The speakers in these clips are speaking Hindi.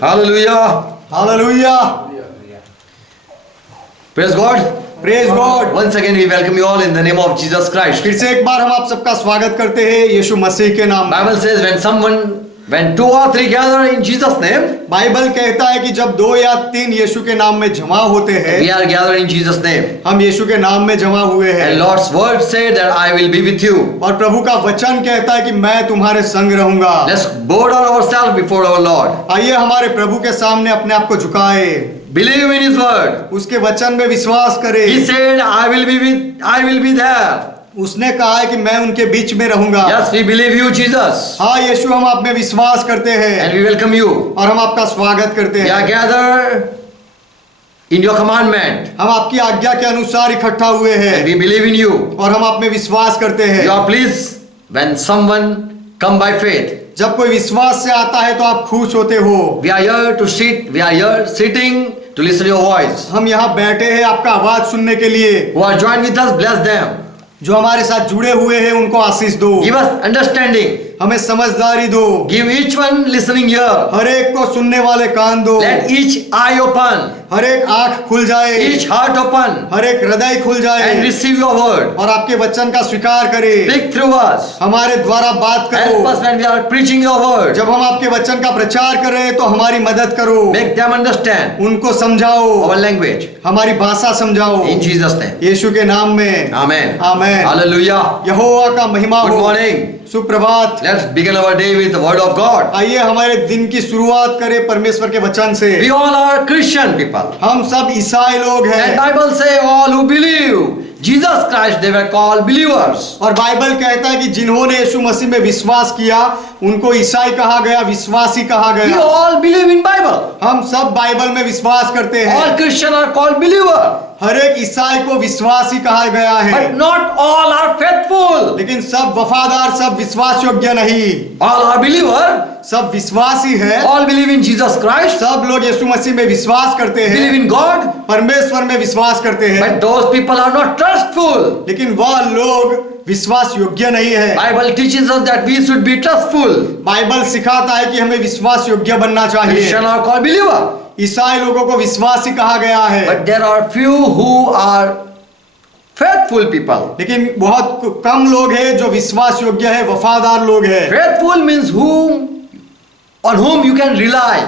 Hallelujah. Hallelujah. Praise God. Praise God. Once again we welcome you all in the name of Jesus Christ. फिर से एक बार हम आप सबका स्वागत करते हैं यीशु मसीह के नाम में। Bible says when two or three gather in Jesus name, Bible कहता है कि जब 2 या 3 यीशु के नाम में जमा होते हैं, we are gathered in Jesus name. हम यीशु के नाम में जमा हुए हैं। And Lord's word said that I will be with you. और प्रभु का वचन कहता है कि मैं तुम्हारे संग रहूंगा। Let's bow down ourselves before our Lord. आइए हमारे प्रभु के सामने अपने आप को झुकाए। Believe in His word. उसके वचन में विश्वास करें। He said, I will be there. उसने कहा है कि मैं उनके बीच में रहूंगा। Yes, we believe you, Jesus. हाँ यीशु, हम आप में विश्वास करते हैं। And we welcome you. और हम आपका स्वागत करते We हैं। are gathered in your commandment. हम आपकी आज्ञा के अनुसार इकट्ठा हुए हैं। And we believe in you. और हम आप में विश्वास करते हैं। You are pleased when someone come by faith. जब कोई विश्वास से आता है तो आप खुश होते हो। We are here sitting to listen to your voice. हम यहाँ बैठे हैं आपका आवाज सुनने के लिए। Who are joined with us, bless them. जो हमारे साथ जुड़े हुए हैं उनको आशीष दो। Give us understanding. हमें समझदारी दो। Give each one listening ear. हर एक को सुनने वाले कान दो। Let each eye open. हर एक आंख खुल जाए। Each heart open. हर एक हृदय खुल जाए। And receive your word. और आपके वचन का स्वीकार करे। Speak through us. हमारे द्वारा बात Help करो। us when we are preaching your word. जब हम आपके वचन का प्रचार कर रहे हैं तो हमारी मदद करो। Make them understand उनको समझाओ। our language. हमारी भाषा समझाओ। In Jesus' name. यीशु के नाम में। Amen. आमेन। Hallelujah. यहोवा का महिमा Good हो। morning. सुप्रभात। Let's begin our day with the word of God. आइए हमारे दिन की शुरुआत करें परमेश्वर के वचन से। We all are Christian people. हम सब ईसाई लोग And हैं। Bible say all who believe Jesus Christ they were called believers. और बाइबल कहता है कि जिन्होंने यीशु मसीह में विश्वास किया उनको ईसाई कहा गया, विश्वासी कहा We गया। all believe in Bible. हम सब बाइबल में विश्वास करते हैं। All Christian are called believer. हर एक ईसाई को विश्वासी कहा गया है। But not all are faithful. लेकिन सब वफादार, सब विश्वास योग्य नहीं। All are believer. सब विश्वासी है। All believe in Jesus Christ. सब लोग यीशु मसीह में विश्वास करते Believe हैं। in God. परमेश्वर में विश्वास करते हैं। But those people are not trustful. लेकिन वह लोग विश्वास योग्य नहीं है। Bible teaches us that we should be trustful. Bible सिखाता है कि हमें विश्वास योग्य बनना चाहिए। Christian are called believer. ईसाई लोगों को विश्वासी कहा गया है। But there are few who are faithful people. लेकिन बहुत कम लोग हैं जो विश्वास योग्य है, वफादार लोग हैं। Faithful means on whom you can rely.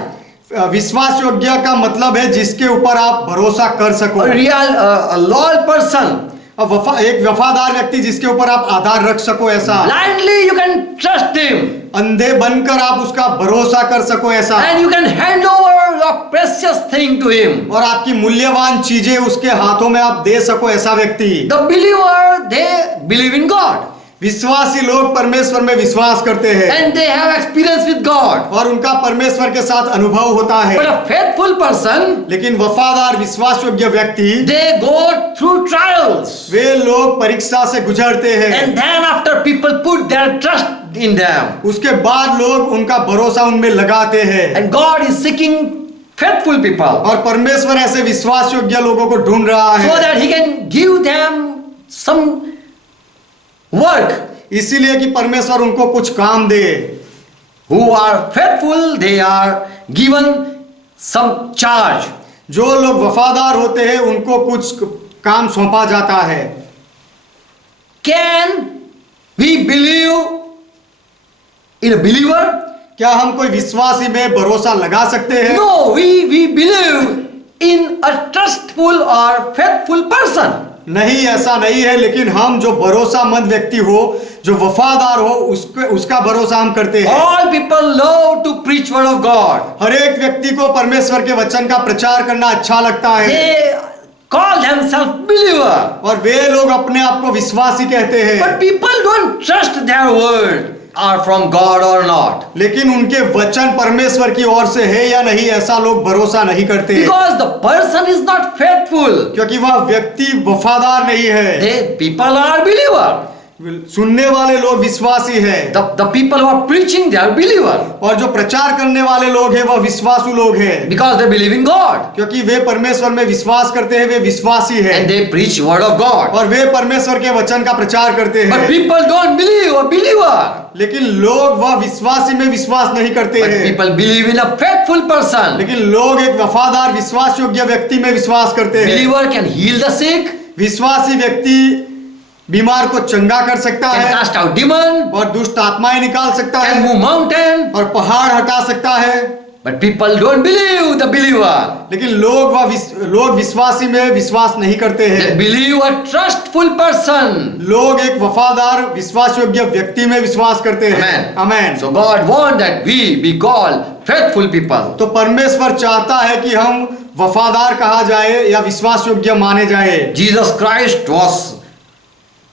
विश्वास योग्य का मतलब है जिसके ऊपर आप भरोसा कर सको। A loyal person. एक वफादार व्यक्ति जिसके ऊपर आप आधार रख सको ऐसा। Blindly you can trust him. अंधे बनकर आप उसका भरोसा कर सको ऐसा। And you can hand over your precious thing to him. और आपकी मूल्यवान चीजें उसके हाथों में आप दे सको ऐसा व्यक्ति। The believer, they believe in God. विश्वासी लोग परमेश्वर में विश्वास करते हैं। And they have experience with God. और उनका परमेश्वर के साथ अनुभव होता है। But a faithful person, लेकिन वफादार विश्वास योग्य व्यक्ति, they go through trials. वे लोग परीक्षा से गुजरते हैं। And then after people put their trust in them. उसके बाद लोग उनका भरोसा उनमें लगाते हैं। And God is seeking faithful people. और परमेश्वर ऐसे विश्वास योग्य लोगों को ढूंढ रहा है। So that he can give them some work. इसीलिए कि परमेश्वर उनको कुछ काम दे। Who are faithful, they are given some charge. जो लोग वफादार होते हैं उनको कुछ काम सौंपा जाता है। Can we believe in a believer? क्या हम कोई विश्वासी में भरोसा लगा सकते हैं? No, we believe in a trustful or faithful person. नहीं, ऐसा नहीं है। लेकिन हम जो भरोसामंद व्यक्ति हो, जो वफादार हो, उसका भरोसा हम करते हैं। All people love to preach word of God. हर एक व्यक्ति को परमेश्वर के वचन का प्रचार करना अच्छा लगता है। They call themselves believer. और वे लोग अपने आप को विश्वासी कहते हैं। But people don't trust their word are from God or not. लेकिन उनके वचन परमेश्वर की ओर से है या नहीं, ऐसा लोग भरोसा नहीं करते। Because the person is not faithful. क्योंकि वह व्यक्ति वफादार नहीं है। They people are believer. सुनने वाले लोग विश्वासी है, The people who are preaching, they are believer और जो प्रचार करने वाले लोग हैं वह विश्वासु लोग हैं, because they believe in God क्योंकि वे परमेश्वर में विश्वास करते हैं, वे विश्वासी हैं and they preach word of God. और वे परमेश्वर के वचन का प्रचार करते But हैं। people don't believe a believer. लेकिन लोग वह विश्वासी में विश्वास नहीं करते But हैं, people believe in a faithful person. लेकिन लोग एक वफादार विश्वास योग्य व्यक्ति में विश्वास करते हैं। Believer can heal the sick, विश्वासी व्यक्ति बीमार को चंगा कर सकता can है cast out demon, और दुष्ट आत्माएं निकाल सकता can है move mountain. और पहाड़ हटा सकता है। But people don't believe the believer. लेकिन लोग विश्वासी में विश्वास नहीं करते They हैं। believe a trustful person. लोग एक वफादार विश्वास योग्य व्यक्ति में विश्वास करते हैं। Amen. Amen. So God wants that we be called faithful people. तो परमेश्वर चाहता है कि हम वफादार कहा जाए या विश्वास योग्य माने जाए। Jesus Christ was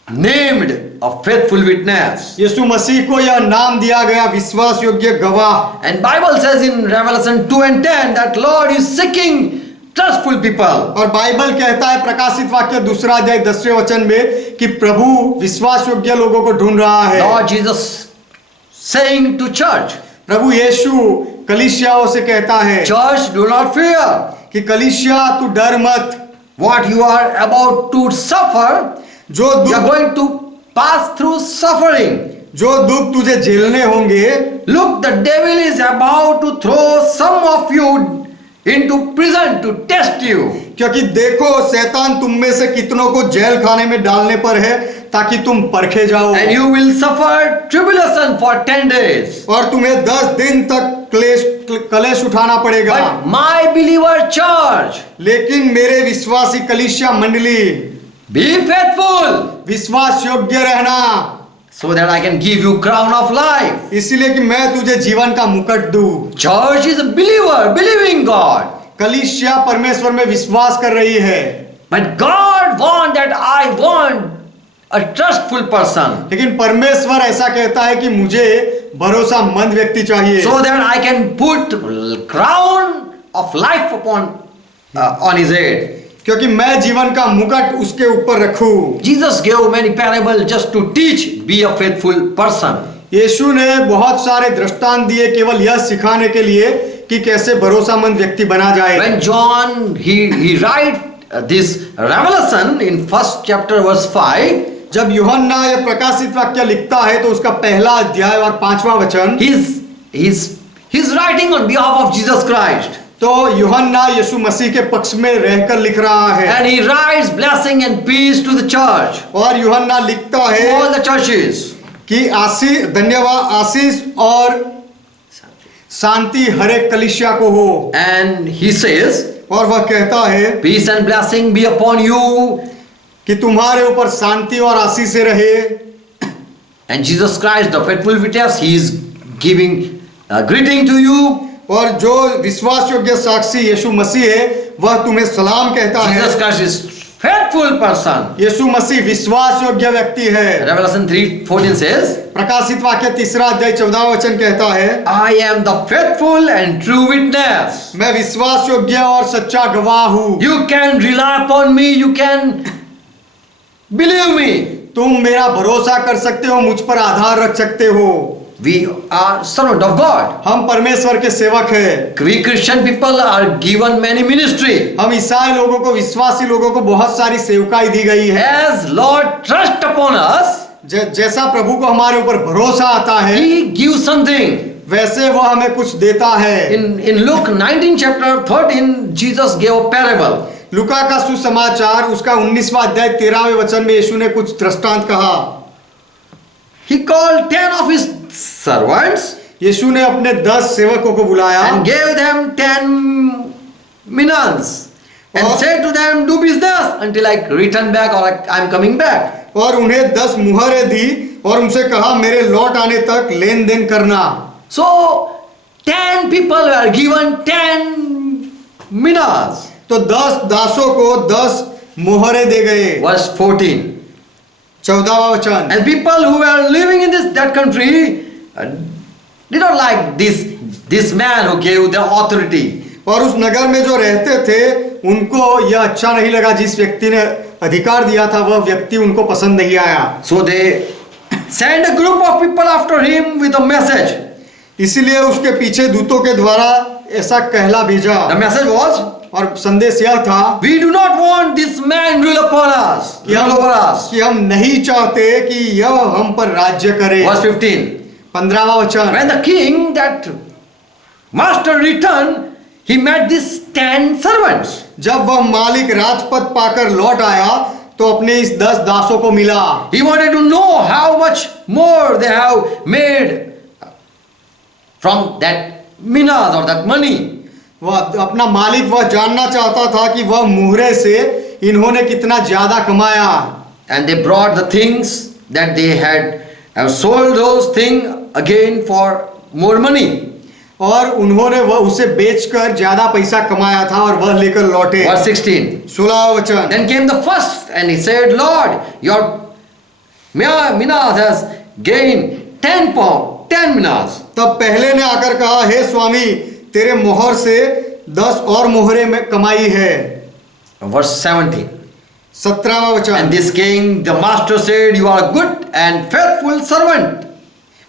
named a faithful witness. यीशु मसीह को यह नाम दिया गया विश्वास योग्य गवाह। And Bible says in Revelation 2:10 that Lord is seeking trustful people. और बाइबल कहता है प्रकाशित वाक्य 2 अध्याय 10वें वचन में कि प्रभु विश्वास योग्य लोगों को ढूंढ रहा है। Lord Jesus saying to church, प्रभु यीशु कलीसियाओं से कहता है church, do not fear. कि कलीसिया तू डर मत, What you are about to suffer, जो you are दुख going to pass through suffering. जो दुख तुझे झेलने होंगे। Look, the devil is about to throw some of you into prison to test you. क्योंकि देखो शैतान तुम में से कितनों को जेल खाने में डालने पर है ताकि तुम परखे जाओ, And you will suffer tribulation for 10 days. और तुम्हें 10 दिन तक कलेश उठाना पड़ेगा। But my believer church, लेकिन मेरे विश्वासी कलीसिया मंडली, be faithful विश्वास योग्य रहना, so that I can give you crown of life. इसलिए कि मैं तुझे जीवन का मुकुट दूं। Church is a believer, believing God. कलीसिया परमेश्वर में विश्वास कर रही है, But God wants that I want a trustful person, लेकिन परमेश्वर ऐसा कहता है कि मुझे भरोसामंद व्यक्ति चाहिए, so that I can put crown of life upon on his head. क्योंकि मैं जीवन का मुकुट उसके ऊपर रखूं। Jesus gave many parables just to teach, be a faithful person. यीशु ने बहुत सारे दृष्टांत दिए केवल यह सिखाने के लिए कि कैसे भरोसामंद व्यक्ति बना जाए। When John he write this revelation in first chapter verse 5, जब यूहन्ना यह प्रकाशित वाक्य लिखता है तो उसका पहला अध्याय और 5वां वचन, he's writing on behalf of Jesus Christ. तो यूहन्ना यीशु मसीह के पक्ष में रहकर लिख रहा है, And he writes blessing and peace to the church, और यूहन्ना लिखता to है all the churches. कि धन्यवाद आशीष और शांति हर एक कलीसिया को हो। And he says, और वह कहता है peace and blessing be upon you. कि तुम्हारे ऊपर शांति और आशीष रहे। And Jesus Christ, the faithful witness, he is giving a greeting to you. और जो विश्वास योग्य साक्षी यीशु मसीह है वह तुम्हें सलाम कहता Jesus है। Christ is faithful person. यीशु मसीह विश्वास योग्य व्यक्ति है। Revelation 3:14 says, प्रकाशित वाक्य 3 अध्याय 14वां वचन कहता है, I am the faithful and true witness. मैं विश्वास योग्य और सच्चा गवाह हूँ। You can rely upon me, you can believe me. तुम मेरा भरोसा कर सकते हो, मुझ पर आधार रख सकते हो। We are servant of God. हम परमेश्वर के सेवक हैं। We Christian people are given many ministry. हम ईसाई लोगों को, विश्वासी लोगों को बहुत सारी सेवकाई दी गई है। As Lord trust upon us, जैसा प्रभु को हमारे ऊपर भरोसा आता है He gives something. वैसे वह हमें कुछ देता है। In Luke 19 chapter 13, Jesus gave a parable. लुका का सुसमाचार उसका 19वां अध्याय 13वें वचन में यीशु ने कुछ दृष्टांत कहा। He called 10 of his servants यीशु ने अपने 10 सेवकों को बुलाया and gave them 10 minas and और- said to them, do business until I return back or I am coming back. और उन्हें 10 मुहरें दी और उनसे कहा मेरे लौट आने तक लेन देन करना। So 10 people were given 10 minas. तो 10 दासों को 10 मुहरें दे गए। Verse 14. 14वां वचन, And people who were living in that country did not like this man who gave the authority. और उस नगर में जो रहते थे उनको यह अच्छा नहीं लगा, जिस व्यक्ति ने अधिकार दिया था वह व्यक्ति उनको पसंद नहीं आया। So they sent a group of people after him with a message. इसीलिए उसके पीछे दूतों के द्वारा ऐसा कहला भेजा। The message was, और संदेश यह था we do not want this man rule upon us, rule over us. कि हम नहीं चाहते कि यह हम पर राज्य करे। Verse 15. 15वां वचन। When the king, that master, returned, he met these 10 servants. जब वह मालिक राजपद पाकर लौट आया तो अपने इस 10 दासों को मिला। He wanted to know how much more they have made from that minas or that money. वह अपना मालिक वह जानना चाहता था कि वह मुहरे से इन्होंने कितना ज्यादा कमाया। And they brought the things that they have sold those things again for more money. और उन्होंने वह उसे बेचकर ज्यादा पैसा कमाया था और वह लेकर लौटे। Verse 16. 16वां वचन। Then came the first and he said, Lord, your minas has gained 10 pounds, 10 minas. तब पहले ने आकर कहा, हे स्वामी, तेरे मोहर से 10 और मोहरे में कमाई है। Verse 17. 17वां वचन। And this king, the master said, you are a good and faithful servant.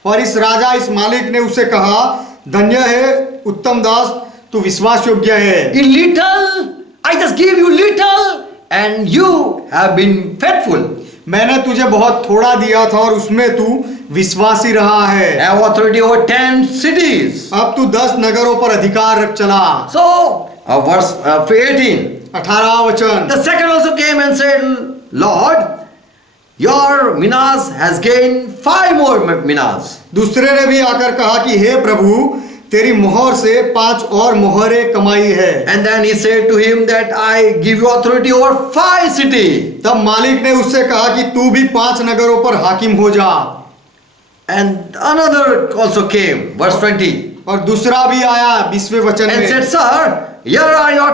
और इस राजा, इस मालिक ने उसे कहा, धन्य है उत्तम दास, तू विश्वास योग्य है। In little, I just gave you little and you have been faithful. मैंने तुझे बहुत थोड़ा दिया था और उसमें तू विश्वासी रहा है। Have authority over 10 cities. अब तू 10 नगरों पर अधिकार रख चला। So, verse 18. 18वां वचन। The second also came and said, Lord, your minas has gained 5 more minas. दूसरे ने भी आकर कहा कि हे प्रभु, तेरी मोहर से 5 और मोहरे कमाई है। And then he said to him that I give you authority over 5 cities. तब मालिक ने उससे कहा कि तू भी 5 नगरों पर हाकिम हो जा। And another also came, verse 20. और दूसरा भी आया 20वें वचन And में। said, Sir, here are your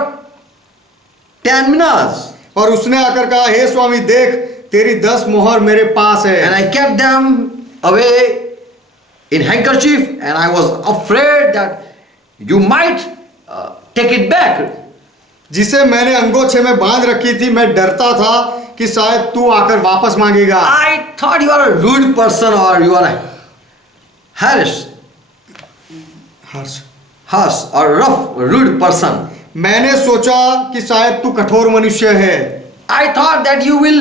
10 minas. और उसने आकर कहा, हे स्वामी, देख तेरी 10 मोहर मेरे पास है। And I kept them away in handkerchief, and I was afraid that you might take it back. जिसे मैंने अंगोछे में बांध रखी थी, मैं डरता था कि शायद तू आकर वापस मांगेगा। I thought you are a rude person or you are a harsh or rough, rude person. मैंने सोचा कि शायद तू कठोर मनुष्य है। I thought that you will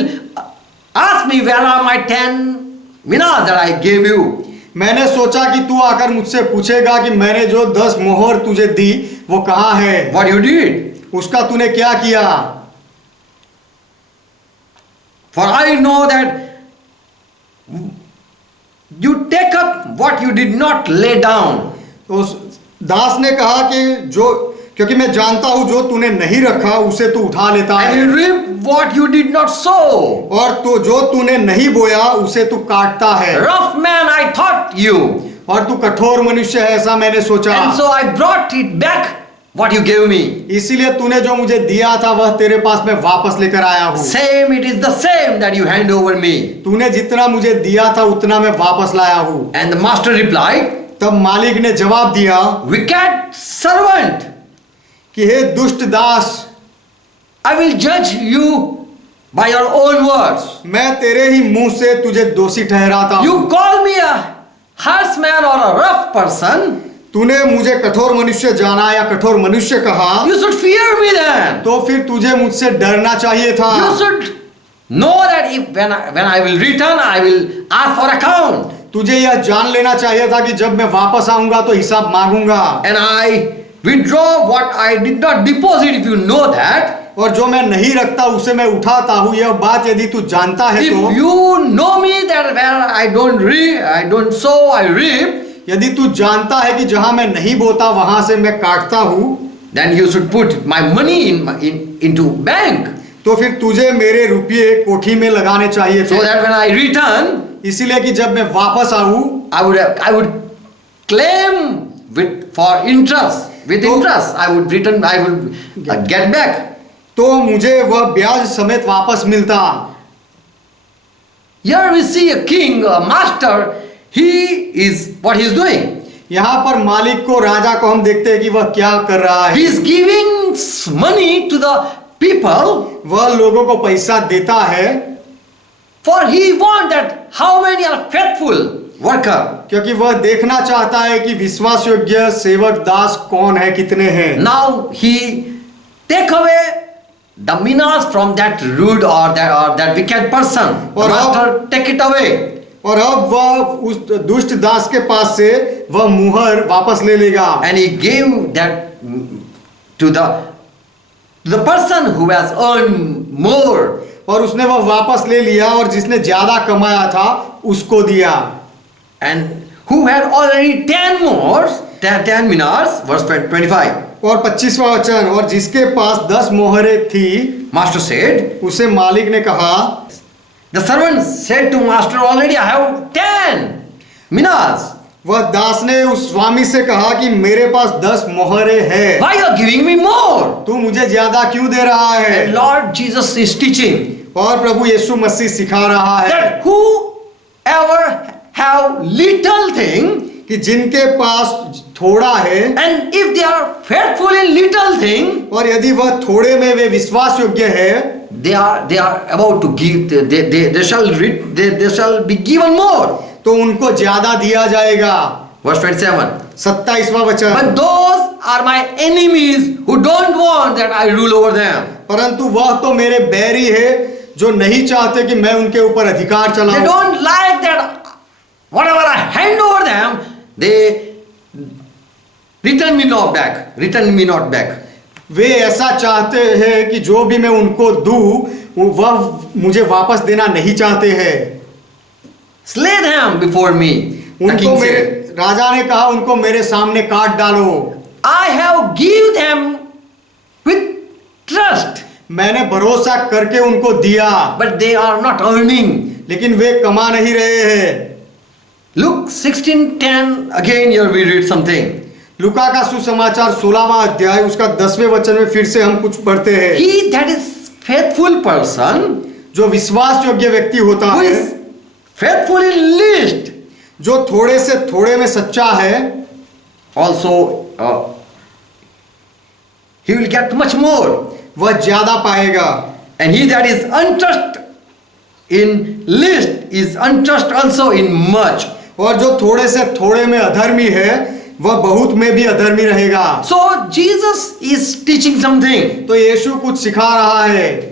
ask me where are my 10 minas that I gave you. मैंने सोचा कि तू आकर मुझसे पूछेगा कि मैंने जो 10 मोहर तुझे दी वो कहाँ है। What you did? उसका तूने क्या किया? For I know that you take up what you did not lay down. तो दास ने कहा कि क्योंकि मैं जानता हूं जो तूने नहीं रखा उसे तू उठा लेता है। And you reap what you did not sow. और तो जो तूने नहीं बोया उसे तू काटता है। Rough man, I thought you. और तू कठोर मनुष्य है ऐसा मैंने सोचा। And so I brought it back what you gave me. इसीलिए तूने जो मुझे दिया था वह तेरे पास मैं वापस लेकर आया हूँ। Same, it is the same that you hand over me. तूने जितना मुझे दिया था उतना मैं वापस लाया हूँ। And the master replied, तब मालिक ने जवाब दिया, wicked servant, कि हे दुष्ट दास, I will judge you by your own words. मैं तेरे ही मुंह से तुझे दोषी ठहराता हूँ। You call me a harsh man or a rough person. तूने मुझे कठोर मनुष्य जाना या कठोर मनुष्य कहा, You should fear me then. तो फिर तुझे मुझसे डरना चाहिए था। You should know that if when I will return, I will ask for account. तुझे यह जान लेना चाहिए था कि जब मैं वापस आऊंगा तो हिसाब मांगूंगा। And I withdraw what I did not deposit, if you know that. और जो मैं नहीं रखता उसे मैं उठाता हूँ। यह बात यदि तू जानता है If तो, you know me that where I don't sow, I reap. यदि तू जानता है कि जहां मैं नहीं बोता वहां से मैं काटता हूँ, Then you should put my money into bank. तो फिर तुझे मेरे रुपये कोठी में लगाने चाहिए So थे। that when I return, इसीलिए कि जब मैं वापस आऊं, I would claim for interest. With interest, I would return. I would get back. तो मुझे वह ब्याज समेत वापस मिलता। Here we see a king, a master. What he is doing. यहाँ पर मालिक को, राजा को हम देखते हैं कि वह क्या कर रहा है। He is giving money to the people. वह लोगों को पैसा देता है For he wants that how many are faithful worker. क्योंकि वह देखना चाहता है कि विश्वास योग्य सेवक दास कौन है, कितने हैं। Now he take away the minas from that rude or that wicked person. The और master take it away. और अब वह उस दुष्ट दास के पास से वह मुहर वापस ले लेगा। And he gave that to the person who has earned more. और उसने वह वापस ले लिया और जिसने ज्यादा कमाया था उसको दिया। And who had already 10 minas, verse 25. और 25वां वचन, और जिसके पास 10 मोहरें थी, Master said, उसे मालिक ने कहा, the servant said to master, already I have 10 minas. वह दास ने उस स्वामी से कहा कि मेरे पास 10 मोहरें हैं, Why you are giving me more? तू मुझे ज्यादा क्यों दे रहा And है? Lord Jesus is teaching और प्रभु यीशु मसीह सिखा रहा है that whoever have little thing, कि जिनके पास थोड़ा है, and if they are faithful in little thing, और यदि वह थोड़े में वे विश्वास योग्य है, they are about to give, they shall be given more. तो उनको ज्यादा दिया जाएगा। Verse 27. 27वां वचन, But those are my enemies who don't want that I rule over them. परंतु वह तो मेरे बैरी है जो नहीं चाहते कि मैं उनके ऊपर अधिकार They चलाऊं। don't like that whatever I hand over them, they return me not back. वे ऐसा चाहते हैं कि जो भी मैं उनको दूं वह मुझे वापस देना नहीं चाहते हैं। Slay them before me. The उनको king मेरे said, राजा ने कहा उनको मेरे सामने काट डालो। I have give them with trust, मैंने भरोसा करके उनको दिया, but they are not earning. लेकिन वे कमा नहीं रहे हैं। Luke 16:10, again here we read something. लूका का सुसमाचार 16वां अध्याय उसका 10वें वचन में फिर से हम कुछ पढ़ते हैं। He that is faithful person, जो विश्वास योग्य व्यक्ति होता who है, is faithful in least, जो थोड़े से थोड़े में सच्चा है, also he will get much more. वह ज्यादा पाएगा। And he that is untrust in least is untrust also in much. और जो थोड़े से थोड़े में अधर्मी है वह बहुत में भी अधर्मी रहेगा। So Jesus is teaching something. तो यीशु कुछ सिखा रहा है।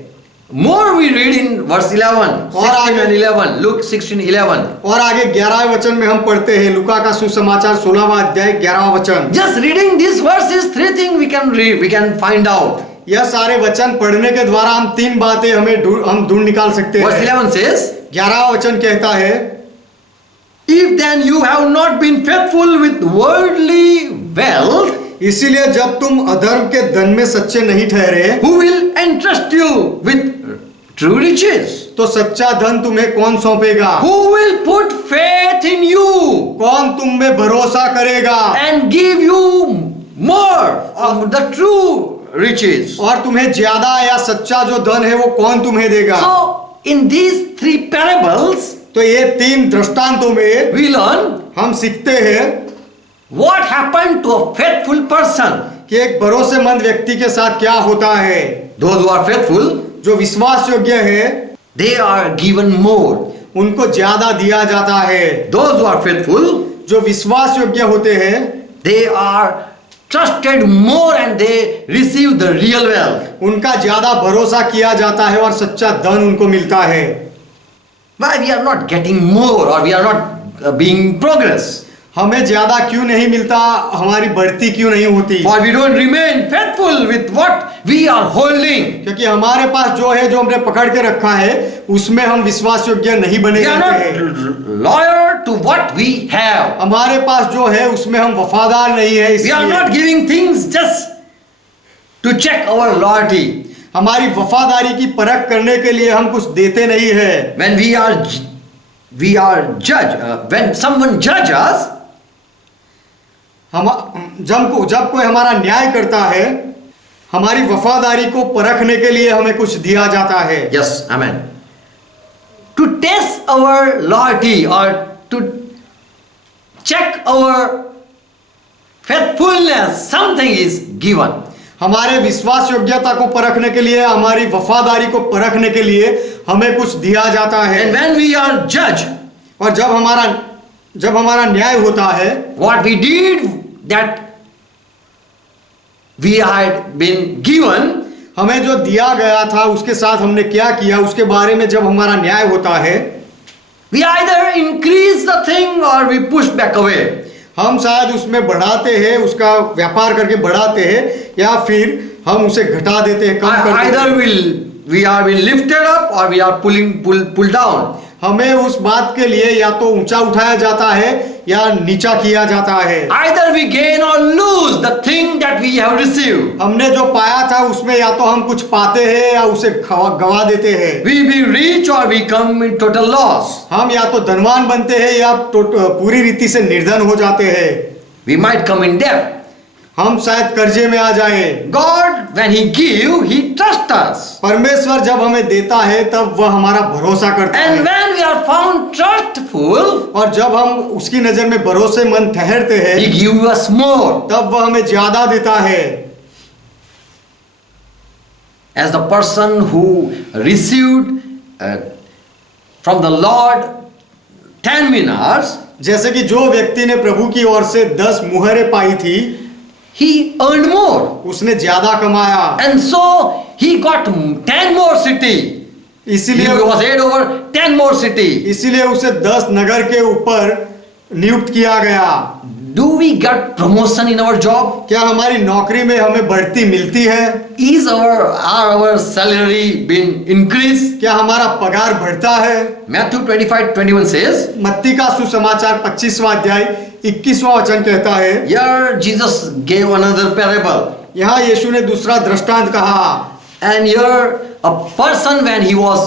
More we read in verse 11, 16 and 11, Luke 16:11. और आगे 11वें वचन में हम पढ़ते हैं लूका का सुसमाचार 16वां अध्याय 11वां वचन। Just reading these verses, 3 things we can read, we can find out. यह सारे वचन पढ़ने के द्वारा हम 3 बातें हम ढूंढ निकाल सकते Verse हैं। 11 says, 11वां वचन कहता है, if then you have not been faithful with worldly wealth, इसीलिए जब तुम अधर्म के धन में सच्चे नहीं ठहरे, who will entrust you with true riches? तो सच्चा धन तुम्हें कौन सौंपेगा? Who will put faith in you कौन तुम में भरोसा करेगा and give you more of the true riches? और तुम्हें ज्यादा या सच्चा जो धन है वो कौन तुम्हें देगा? So, in these 3 parables, तो ये 3 दृष्टांतों में we learn हम सीखते हैं what happened to a faithful person. कि एक भरोसेमंद व्यक्ति के साथ क्या होता है। Those who are faithful, जो विश्वास योग्य है they are given more. उनको ज्यादा दिया जाता है। Those who are faithful, जो विश्वास योग्य होते हैं they are trusted more and they receive the real wealth. उनका ज्यादा भरोसा किया जाता है और सच्चा धन उनको मिलता है। Why we are not getting more or we are not being progress? हमें ज्यादा क्यों नहीं मिलता, हमारी बढ़ती क्यों नहीं होती? For we don't remain faithful with what we are holding. क्योंकि हमारे पास जो है, जो हमने पकड़ के रखा है, उसमें हम विश्वास योग्य नहीं बने We are रहते हैं। not loyal to what we have. हमारे पास जो है उसमें हम वफादार नहीं है। We are इसलिए not giving things just to check our loyalty. हमारी वफादारी की परख करने के लिए हम कुछ देते नहीं है। When we are judged, when someone judges us, जब कोई हमारा न्याय करता है, हमारी वफादारी को परखने के लिए हमें कुछ दिया जाता है। yes, amen. To test our loyalty or to check our faithfulness, something is given. हमारे विश्वास योग्यता को परखने के लिए, हमारी वफादारी को परखने के लिए हमें कुछ दिया जाता है। And when we are judged, और जब हमारा न्याय होता है, what we did that we had been given, हमें जो दिया गया था उसके साथ हमने क्या किया, उसके बारे में जब हमारा न्याय होता है, we either increase the thing or we push back away. हम शायद उसमें बढ़ाते हैं, उसका व्यापार करके बढ़ाते हैं, या फिर हम उसे घटा देते हैं, कम कर देते Either हैं। we are being lifted up or we are pulled down. हमें उस बात के लिए या तो ऊंचा उठाया जाता है या नीचा किया जाता है। Either we gain or lose the thing that we have received. हमने जो पाया था उसमें या तो हम कुछ पाते हैं या उसे गवा देते हैं। We be rich or we come in total loss. हम या तो धनवान बनते हैं या पूरी रीति से निर्धन हो जाते हैं। We might come in debt. हम शायद कर्जे में आ जाएं। God, when He give, He trusts us. परमेश्वर जब हमें देता है तब वह हमारा भरोसा करता And है, when we are found trustful, और जब हम उसकी नजर में भरोसेमंद ठहरते हैं He gives us more. तब वह हमें ज्यादा देता है। As the person who received from the Lord 10 minars, जैसे कि जो व्यक्ति ने प्रभु की ओर से 10 मुहरें पाई थी, he earned more. उसने ज्यादा कमाया, And so he got 10 more city. He इसीलिए was head over 10 more city. इसीलिए उसे 10 नगर के ऊपर नियुक्त किया गया। Do we get promotion in our job? क्या हमारी नौकरी में हमें बढ़ती मिलती है? Is our salary been increased? क्या हमारा पगार बढ़ता है? Matthew 25:21 says, मत्ती का सुसमाचार 25वां अध्याय 21वां वचन कहता है, here Jesus gave another parable. यहाँ यीशु ने दूसरा दृष्टांत कहा। And here a person, when he was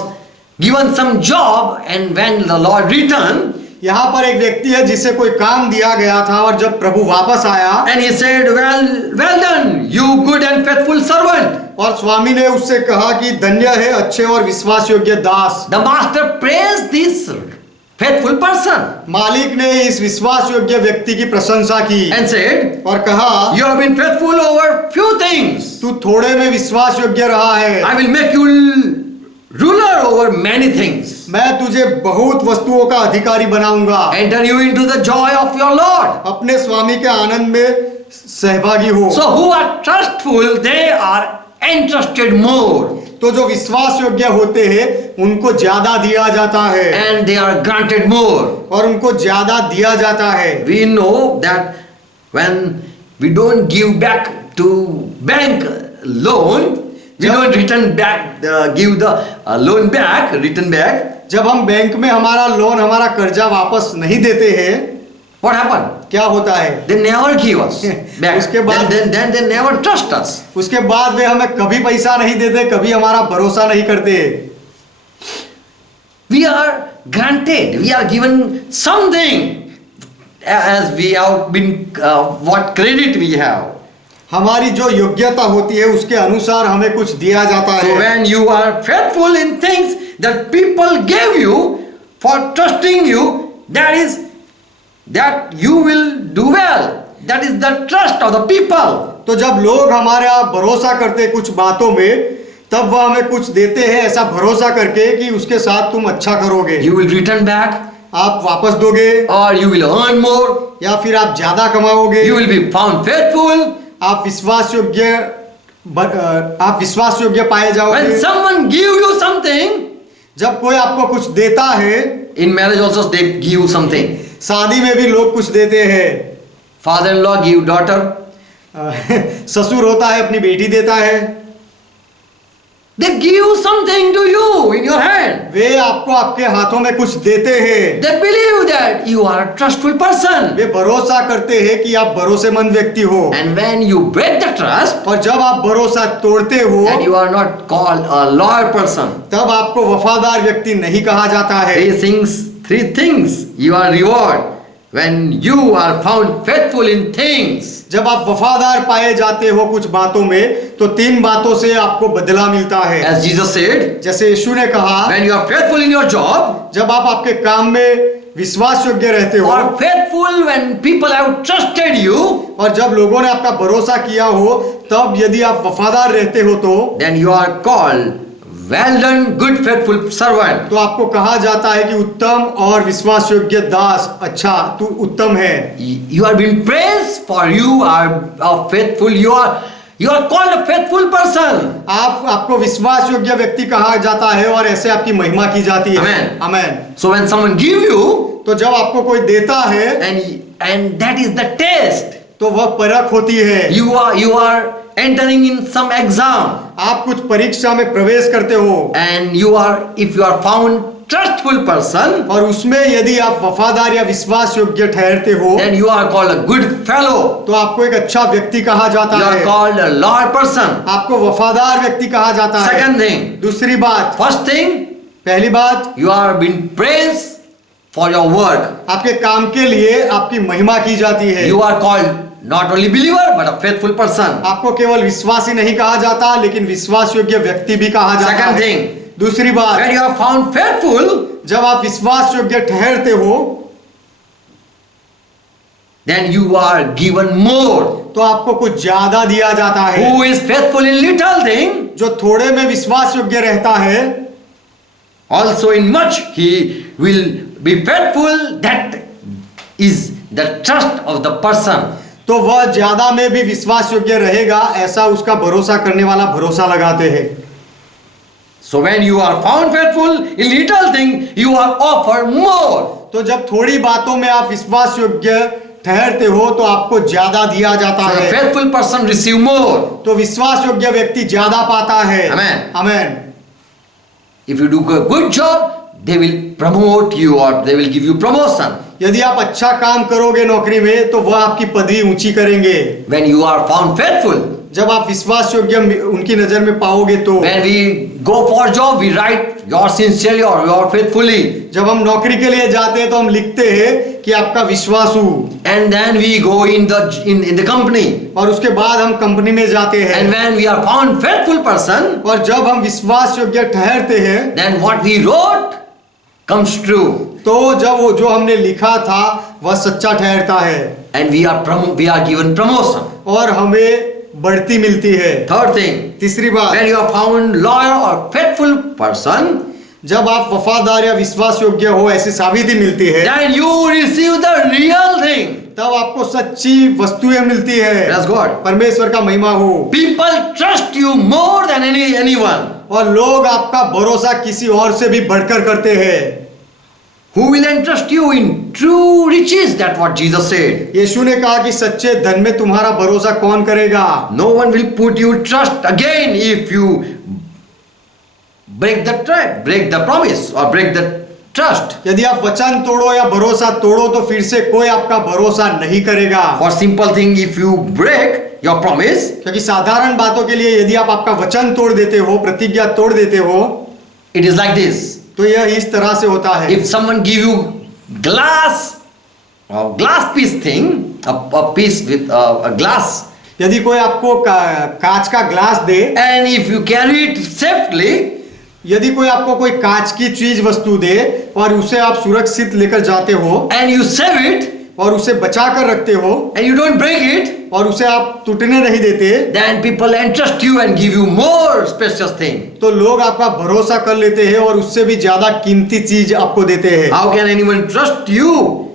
given some job and when the Lord returned, यहाँ पर एक व्यक्ति है जिसे कोई काम दिया गया था, और जब प्रभु वापस आया and he said, well done, you good and faithful servant. और स्वामी ने उससे कहा कि धन्य है अच्छे और विश्वास योग्य दास। The master praised this faithful person मालिक ने इस विश्वास योग्य व्यक्ति की प्रशंसा की and said, और कहा, you have been faithful over few things. तू थोड़े में विश्वास योग्य रहा है, I will make you ruler over many things. मैं तुझे बहुत वस्तुओं का अधिकारी बनाऊंगा। Enter you into the joy of your Lord. अपने स्वामी के आनंद में सहभागी हो। So who are trustful, they are entrusted more. तो जो विश्वास योग्य होते हैं उनको ज्यादा दिया जाता है, And they are granted more. और उनको ज्यादा दिया जाता है। We know that when we don't give back to bank loan, we don't return back, give the loan back, return back. जब हम बैंक में हमारा लोन, हमारा कर्जा वापस नहीं देते हैं, What happened? क्या होता है? They never give us back. उसके बाद- then they never trust us. उसके बाद वे हमें कभी पैसा नहीं देते, कभी हमारा भरोसा नहीं करते। We are granted, we are given something as we have been, what credit we have. हमारी जो योग्यता होती है उसके अनुसार हमें कुछ दिया जाता So है। when you are faithful in things that people gave you for trusting you, that you will do well. That is the trust of the people. तो जब लोग हमारा भरोसा करते कुछ बातों में, तब वह हमें कुछ देते हैं ऐसा भरोसा करके कि उसके साथ तुम अच्छा करोगे, You will return back, आप वापस दोगे, or you will earn more. या फिर आप ज्यादा कमाओगे, You will be found faithful. आप विश्वास योग्य पाए When जाओगे। someone give you something, जब कोई आपको कुछ देता है, in marriage also they give something. शादी में भी लोग कुछ देते हैं। Father-in-law give daughter. ससुर होता है अपनी बेटी देता है, They give something to you in your hand. वे आपको आपके हाथों में कुछ देते हैं। They believe that you are a trustful person. वे भरोसा करते हैं कि आप भरोसेमंद व्यक्ति हो, And when you break the trust, और जब आप भरोसा तोड़ते हो and you are not called a loyal person. तब आपको वफादार व्यक्ति नहीं कहा जाता है। Three things you are reward when you are found faithful in things. जब आप वफादार पाए जाते हो कुछ बातों में, तो 3 बातों से आपको बदला मिलता है। As Jesus said, जैसे यीशु ने कहा, when you are faithful in your job, जब आप आपके काम में विश्वास योग्य रहते हो, or faithful when people have trusted you, और जब लोगों ने आपका भरोसा किया हो, तब यदि आप वफादार रहते हो तो then you are called well done, good faithful servant. तो आपको कहा जाता है कि उत्तम और विश्वास योग्य दास, अच्छा तू उत्तम है। You are being praised for you are faithful. You are called a faithful person. आपको विश्वास योग्य व्यक्ति कहा जाता है और ऐसे आपकी महिमा की जाती है। Amen. Amen. So when someone give you, तो जब आपको कोई देता है and that is the test. तो वह परख होती है। You are entering in some exam. आप कुछ परीक्षा में प्रवेश करते हो And if you are found trustful person, और उसमें यदि आप वफादार या विश्वास योग्य ठहरते हो then you are called a good fellow. तो आपको एक अच्छा व्यक्ति कहा जाता You are है। called a loyal person. आपको वफादार व्यक्ति कहा जाता है। Second thing, दूसरी बात, first thing, पहली बात, you are being praised for your work. आपके काम के लिए आपकी महिमा की जाती है। You are called not only believer but a faithful person. आपको केवल विश्वासी नहीं कहा जाता लेकिन विश्वास योग्य व्यक्ति भी कहा जाता Second है। thing, दूसरी बात, when you are found faithful, जब आप विश्वास योग्य ठहरते हो then you are given more. तो आपको कुछ ज्यादा दिया जाता है। Who is faithful in little thing, जो थोड़े में विश्वास योग्य रहता है also in much he will be faithful. That is the trust of the person. तो वह ज्यादा में भी विश्वास योग्य रहेगा, ऐसा उसका भरोसा करने वाला भरोसा लगाते हैं। So when you are found faithful in little thing, you are offered more. तो जब थोड़ी बातों में आप विश्वास योग्य ठहरते हो तो आपको ज्यादा दिया जाता So the है। faithful person receive more. तो विश्वास योग्य व्यक्ति ज्यादा पाता है। Amen. Amen. If you do a good job, they will promote you or they will give you promotion. यदि आप अच्छा काम करोगे नौकरी में तो वह आपकी पदवी ऊंची करेंगे। When you are found faithful, जब आप विश्वास योग्य उनकी नजर में पाओगे तो when we go for job, we write your sincerely or your faithfully. जब हम नौकरी के लिए जाते हैं तो हम लिखते हैं कि आपका विश्वासु, And then we go in the company. और उसके बाद हम कंपनी में जाते हैं। And when we are found faithful person, और जब हम विश्वास योग्य ठहरते हैं then what we wrote comes true. तो जब वो जो हमने लिखा था वह सच्चा ठहरता है And we are given promotion. और हमें बढ़ती मिलती है। Third thing, तीसरी बात, when you are found loyal or faithful person, जब आप वफादार या विश्वास योग्य हो ऐसी साबिती मिलती है then you receive the real thing. तब आपको सच्ची वस्तुएं मिलती है। Praise God. परमेश्वर का महिमा हो। People trust you more than anyone. और लोग आपका भरोसा किसी और से भी बढ़कर करते हैं। Who will entrust you in true riches? That's what Jesus said. यीशु ने कहा कि सच्चे धन में तुम्हारा भरोसा कौन करेगा? No one will put you trust again if you break the promise or break the trust. यदि आप वचन तोड़ो या भरोसा तोड़ो तो फिर से कोई आपका भरोसा नहीं करेगा। For simple thing, if you break your promise, क्योंकि साधारण बातों के लिए यदि आप आपका वचन तोड़ देते हो, प्रतिज्ञा तोड़ देते हो, it is like this. तो यह इस तरह से होता है। If someone give you glass piece thing, a piece with a glass, यदि कोई आपको कांच का glass they, and if you carry it safely, यदि कोई आपको कोई कांच की चीज वस्तु दे और उसे आप सुरक्षित लेकर जाते हो and you save it, और उसे बचा कर रखते हो and you don't break it, और उसे आप टूटने नहीं देते, then people entrust you and give you more precious thing. तो लोग आपका भरोसा कर लेते हैं और उससे भी ज्यादा कीमती चीज आपको देते हैं। How can anyone trust you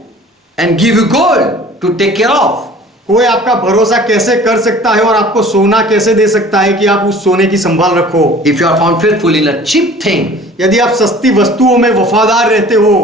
and give you gold to take care of? कोई आपका भरोसा कैसे कर सकता है और आपको सोना कैसे दे सकता है कि आप उस सोने की संभाल रखो? If you are found faithful in a cheap thing, यदि आप सस्ती वस्तुओं में वफादार रहते हो,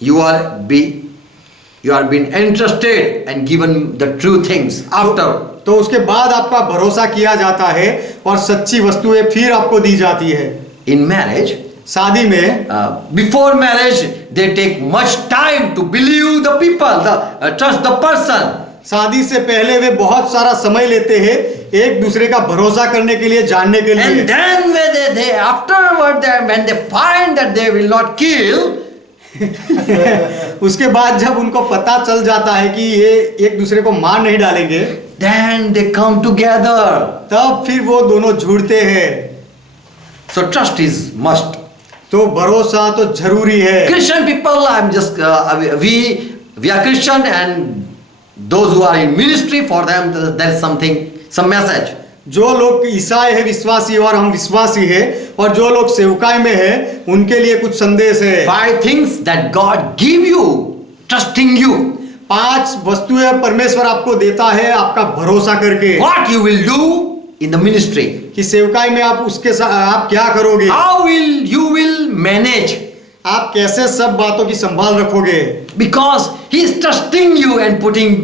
you are being entrusted and given the true things after. तो उसके बाद आपका भरोसा किया जाता है और सच्ची वस्तुएं फिर आपको दी जाती है। In marriage, शादी में before marriage, they take much time to believe the people, trust the person. शादी से पहले वे बहुत सारा समय लेते हैं एक दूसरे का भरोसा करने के लिए, जानने के लिए। And then when they afterward, when they find that they will not kill, उसके बाद जब उनको पता चल जाता है कि ये एक दूसरे को मार नहीं डालेंगे, then they come together. तब फिर वो दोनों जुड़ते हैं। So trust is must. तो भरोसा तो जरूरी है। Christian people, I'm just we are Christian, and those who are in ministry, for them there is some message. जो लोग ईसाई है विश्वासी और हम विश्वासी है और जो लोग सेवकाई में है उनके लिए कुछ संदेश है। 5 things that God give you, trusting you. 5 वस्तुएं परमेश्वर आपको देता है आपका भरोसा करके। What you will do in the ministry. कि सेवकाई में आप उसके साथ आप क्या करोगे, How you will manage. आप कैसे सब बातों की संभाल रखोगे, Because He is trusting you and putting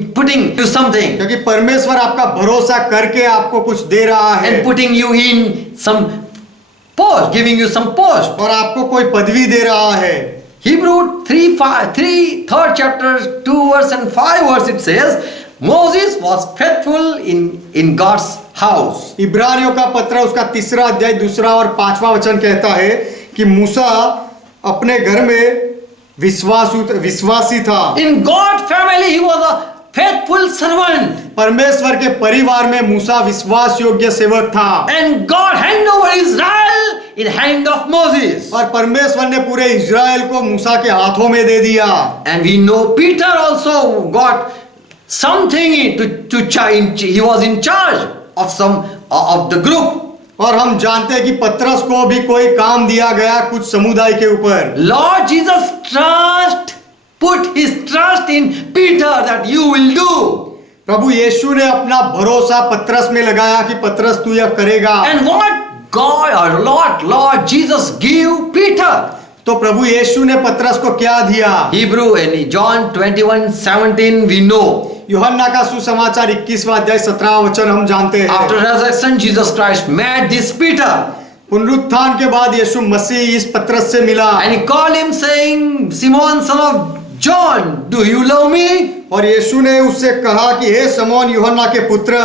you something. क्योंकि परमेश्वर आपका भरोसा करके आपको कुछ दे रहा है And putting you in some post, giving you some post. और आपको कोई पदवी दे रहा है। Hebrew 3 chapter 2 verse and 5 verse it says, Moses was faithful in God's house. इब्रानियों का पत्र उसका 3 अध्याय 2 और 5वां वचन कहता है कि मूसा अपने घर में विश्वासी था। In God's family he was a faithful servant. परमेश्वर के परिवार में मूसा विश्वास योग्य सेवक था। And God handed over Israel in hand of Moses. और परमेश्वर ने पूरे इज़राइल को मूसा के हाथों में दे दिया। And we know Peter also got something he was in charge of some of the group. और हम जानते हैं कि पतरस को भी कोई काम दिया गया कुछ समुदाय के ऊपर। Lord Jesus put his trust in Peter that you will do. प्रभु यीशु ने अपना भरोसा पतरस में लगाया कि पतरस तू यह करेगा। And what God or Lord Jesus give Peter? तो प्रभु यीशु ने पतरस को क्या दिया? Hebrew in John 21:17 we know. यूहन्ना का सुसमाचार 21वां अध्याय 17वां वचन हम जानते हैं। After resurrection Jesus Christ met this Peter. पुनरुत्थान के बाद यीशु मसीह इस पतरस से मिला। And he called him saying, Simon son of John, do you love me? और यीशु ने उससे कहा कि हे शमौन यूहन्ना के पुत्र,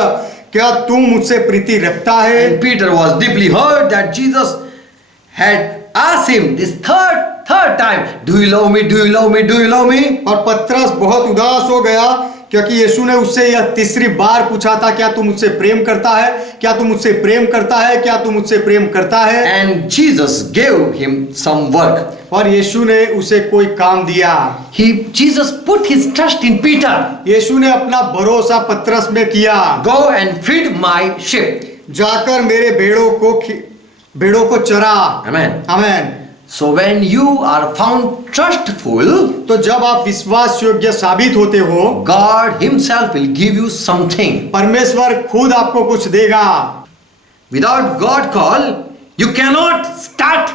क्या तू मुझसे प्रीति रखता है? And Peter was deeply hurt that Jesus had asked him this third time, do you love me? Do you love me? Do you love me? और पतरस बहुत उदास हो गया क्योंकि यीशु ने उससे यह 3री बार पूछा था, क्या तू मुझसे प्रेम करता है? क्या तू मुझसे प्रेम करता है? क्या तू मुझसे प्रेम करता है? And Jesus gave him some work. और यीशु ने उसे कोई काम दिया। Jesus put his trust in Peter. यीशु ने अपना भरोसा पतरस में किया। Go and feed my sheep. जाकर मेरे भेड़ों को चरा। Amen. Amen. So when you are found trustful, तो जब आप विश्वास योग्य साबित होते हो, God himself will give you something. परमेश्वर खुद आपको कुछ देगा। Without God call, you cannot start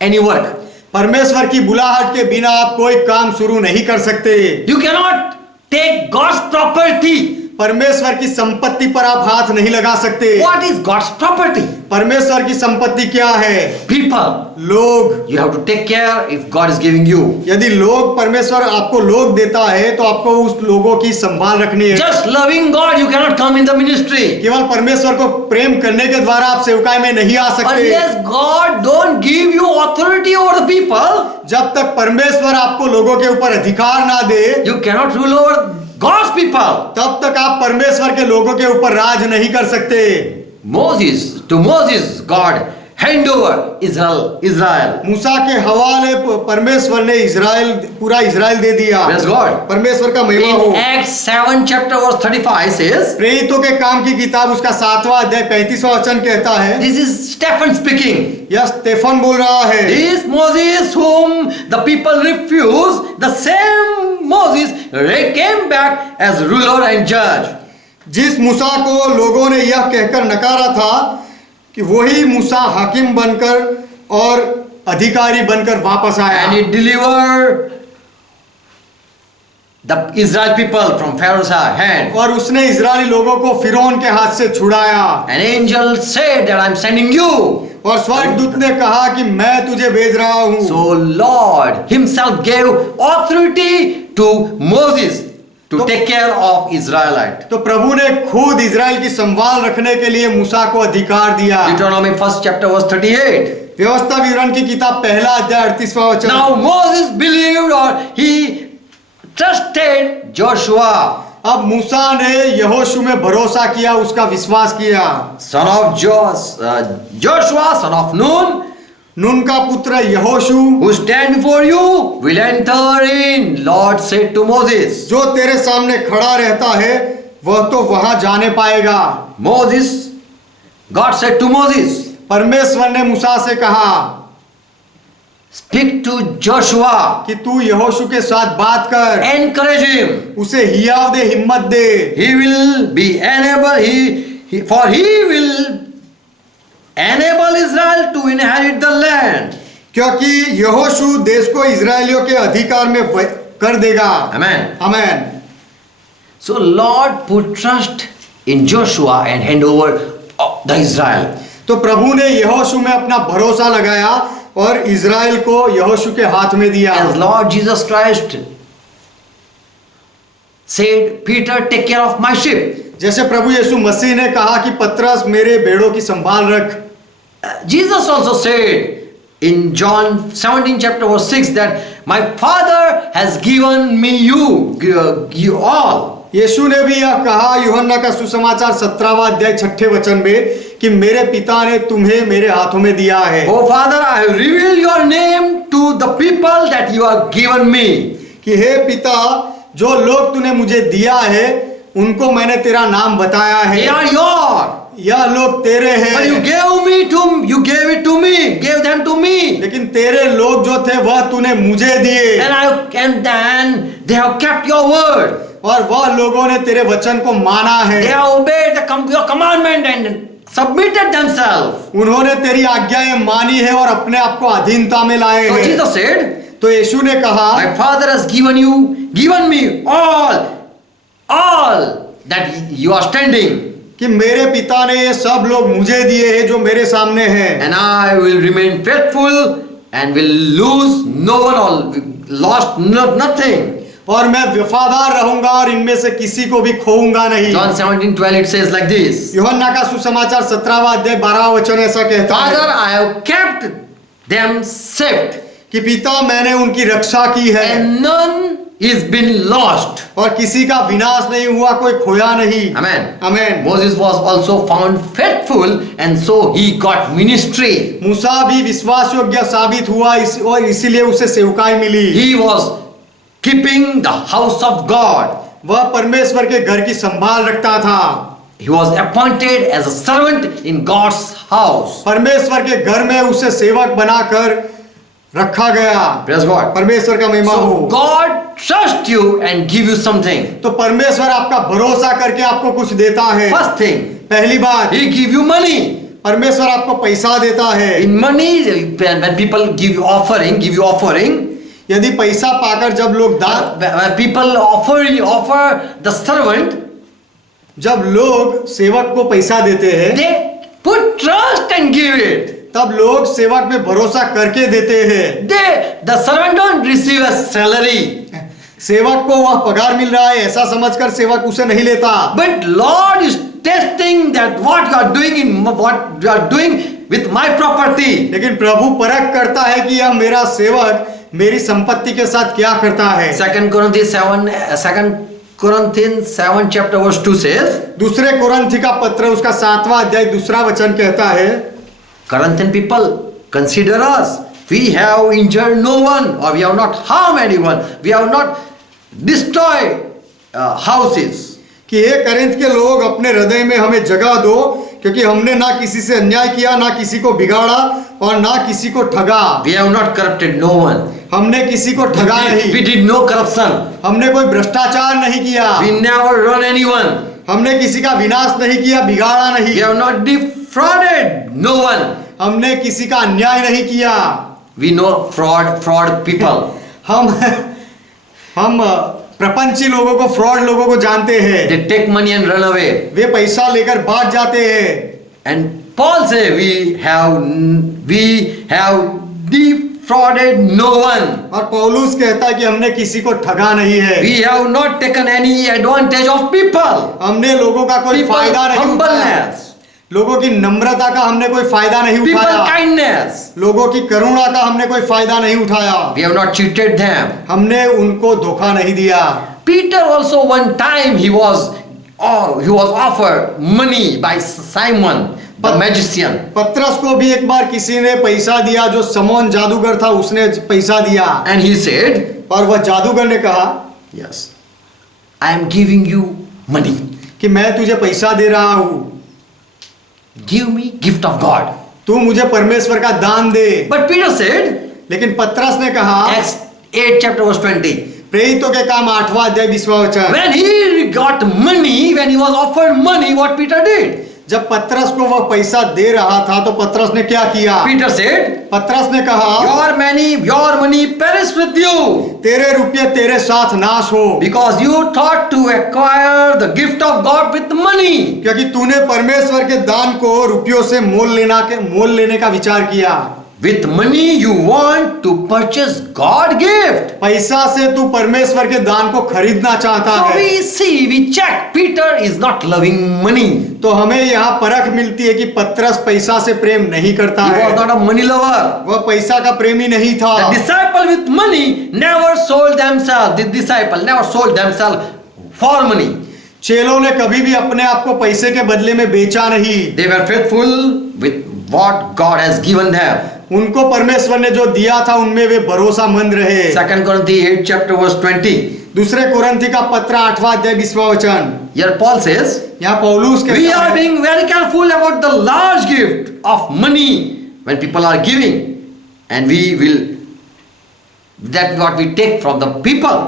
any work. परमेश्वर की बुलाहट के बिना आप कोई काम शुरू नहीं कर सकते। You cannot take God's property. परमेश्वर की संपत्ति पर आप हाथ नहीं लगा सकते। What is God's property? परमेश्वर की संपत्ति क्या है? People. लोग। You have to take care if God is giving you. यदि लोग परमेश्वर आपको लोग देता है तो आपको उस लोगों की संभाल रखनी है। Just loving God, you cannot come in the ministry. केवल परमेश्वर को प्रेम करने के द्वारा आप सेवकाई में नहीं आ सकते। Unless God don't give you authority over the people, जब तक परमेश्वर आपको लोगों के ऊपर अधिकार ना दे, you cannot rule over God's people. तब तक आप परमेश्वर के लोगों के ऊपर राज नहीं कर सकते। To Moses, God hand over Israel. मूसा के हवाले परमेश्वर ने पूरा इज़राइल दे दिया। Praise God. परमेश्वर का महिमा हो। In Acts 7 chapter verse 35 says, प्रेरितों के काम की किताब उसका 7वां अध्याय 35वां वचन कहता है, this is Stephen speaking. यह स्तेफन बोल रहा है। This Moses whom the people refused, the same Moses came back as ruler and judge. जिस मूसा को लोगों ने यह कहकर नकारा था कि वही मूसा हाकिम बनकर और अधिकारी बनकर वापस आया। And he delivered the Israel people from Pharaoh's hand. और उसने इजरायली लोगों को फिरौन के हाथ से छुड़ाया। An angel said that I am sending you. और स्वर्गदूत ने कहा कि मैं तुझे भेज रहा हूँ। So Lord himself gave authority to Moses to take care of Israelite. तो प्रभु ने खुद इजराइल की संभाल रखने के लिए मूसा को अधिकार दिया। Deuteronomy 1st chapter verse 38. व्यवस्था विवरण की किताब 1 अध्याय 38वां वचन। Now Moses believed or he trusted Joshua. अब मूसा ने यहोशू में भरोसा किया, उसका विश्वास किया। Son of Joshua, son of Nun, नून का पुत्र यहोशू, who stand before you will enter in. Lord said to Moses. जो तेरे सामने खड़ा रहता है वह तो वहां जाने पाएगा। Moses God said to Moses, परमेश्वर ने मूसा से कहा speak to Joshua, कि तू यहोशू के साथ बात कर, encourage him. उसे हियाव दे, हिम्मत दे, He will be enable, for he will enable Israel to inherit the land. क्योंकि यहोशू देश को इजरायलियों के अधिकार में कर देगा। Amen. Amen. So Lord put trust in Joshua and hand over the Israel. तो प्रभु ने यहोशू में अपना भरोसा लगाया और इजराइल को यहोशू के हाथ में दिया। As Lord Jesus Christ said, Peter, take care of my sheep. जैसे प्रभु यीशु मसीह ने कहा कि पतरस मेरे भेड़ों की संभाल रख। Jesus also said in John 17 chapter verse 6 that my Father has given me you all. यीशु ने भी यह कहा यूहन्ना का सुसमाचार 17वां अध्याय 6ठे वचन में कि मेरे पिता ने तुम्हें मेरे हाथों में दिया है। Oh Father, I have revealed your name to the people that you have given me. कि हे पिता, जो लोग तूने मुझे दिया है उनको मैंने तेरा नाम बताया है। They are yours. यह लोग तेरे हैं। But you gave it to me, gave them to me. लेकिन तेरे लोग जो थे वह तूने मुझे दिए। And then they have kept your word. और वह लोगों ने तेरे वचन को माना है। They have obeyed your commandment and submitted themselves. उन्होंने तेरी आज्ञाएं मानी है और अपने आप को अधीनता में लाए So हैं। Jesus said, तो यीशु ने कहा, my Father has given me all that you are standing. कि मेरे पिता ने ये सब लोग मुझे दिए हैं जो मेरे सामने हैं। And I will remain faithful and will lose no one or lost nothing. और मैं वफादार रहूंगा और इनमें से किसी को भी खोऊंगा नहीं। John 17:12 it says like this. यूहन्ना का सुसमाचार 17वां अध्याय 12वां वचन ऐसा कहता Father, है I have kept them safe कि पिता मैंने उनकी रक्षा की है and none is been lost. और किसी का विनाश नहीं हुआ, कोई खोया नहीं। Amen. Amen. Moses was also found faithful and so he got ministry. मूसा भी विश्वास योग्य साबित हुआ और इसीलिए उसे सेवकाई मिली। He was keeping the house of God. वह परमेश्वर के घर की संभाल रखता था। He was appointed as a servant in God's house. परमेश्वर के घर में उसे सेवक बनाकर रखा गया। Praise God. परमेश्वर का महिमा हो। So God trust you and give you something. तो परमेश्वर आपका भरोसा करके आपको कुछ देता है। First thing, पहली बात, He give you money. परमेश्वर आपको पैसा देता है। In money, when people give you offering, यदि पैसा पाकर जब लोग दान, when people offer the servant, जब लोग सेवक को पैसा देते हैं, they put trust and give it. तब लोग सेवक में भरोसा करके देते हैं। The servant don't receive a salary. सेवक को वह पगार मिल रहा है ऐसा समझकर सेवक उसे नहीं लेता। But Lord is testing that what you are doing with my property. लेकिन प्रभु परख करता है कि यह मेरा सेवक मेरी संपत्ति के साथ क्या करता है। 2 Corinthians 7 chapter verse 2 says, दूसरे कुरिन्थी का पत्र उसका 7वां अध्याय 2रा वचन कहता है, Corinthian people, consider us. We have injured no one, or we have not harmed anyone. We have not destroyed houses. कि हे करिन्थ के लोग, अपने हृदय में हमें जगह दो, क्योंकि हमने ना किसी से अन्याय किया, ना किसी को बिगाड़ा और ना किसी को ठगा। We have not corrupted no one. हमने किसी को ठगा नहीं। We did no corruption. हमने कोई भ्रष्टाचार नहीं किया। We never run anyone. हमने किसी का विनाश नहीं किया, बिगाड़ा नहीं। We have not defrauded no one. हमने किसी का अन्याय नहीं किया। We know fraud people. हम प्रपंची लोगों को, फ्रॉड लोगों को जानते हैं। They take money and run away. वे पैसा लेकर भाग जाते हैं। And Paul say we have defrauded no one. और पौलुस कहता है कि हमने किसी को ठगा नहीं है। We have not taken any advantage of people. हमने लोगों का कोई People फायदा नहीं उठाया। humbleness. लोगों की नम्रता का हमने कोई फायदा नहीं People उठाया। kindness. लोगों की करुणा का हमने कोई फायदा नहीं उठाया। We have not cheated them. हमने उनको धोखा नहीं दिया। Peter also one time he was offered money by Simon the magician. पत्रस को भी एक बार किसी ने पैसा दिया, जो समौन जादूगर था, उसने पैसा दिया। And he said, और वह जादूगर ने कहा, yes, I am giving you money. कि मैं तुझे पैसा दे रहा हूं। give me gift of God. तू मुझे परमेश्वर का दान दे। But Peter said, लेकिन पतरस ने कहा, Acts 8 chapter verse 20, प्रेरितों के काम 8वां अध्याय 20वां वचन, when he got money, when he was offered money, what Peter did? जब पतरस को वह पैसा दे रहा था तो पतरस ने क्या किया? Peter said, पतरस ने कहा, your money perish with you, तेरे रुपये तेरे साथ नाश हो, because you thought to acquire the gift of God with money. क्योंकि तूने परमेश्वर के दान को रुपयों से मोल लेने का विचार किया। With money you want to purchase God gift. पैसा से तू परमेश्वर के दान को खरीदना चाहता So है। we check, Peter is not loving money. तो हमें यहाँ परख मिलती है कि पतरस पैसा से प्रेम नहीं करता He है, was not a money lover. वह पैसा का प्रेमी नहीं था। The disciple with money never sold themselves. The disciple never sold themselves for money. चेलों ने कभी भी अपने आप को पैसे के बदले में बेचा नहीं। They were faithful with what God has given them. उनको परमेश्वर ने जो दिया था उनमें वे भरोसामंद रहे। 2 Corinthians 8 chapter verse 20. दूसरे कुरिन्थी का पत्र 8वां अध्याय 20वां वचन, Here Paul says, यहाँ पौलुस we कहता are है, being very careful about the large gift of money when people are giving, and we will, that what we take from the people.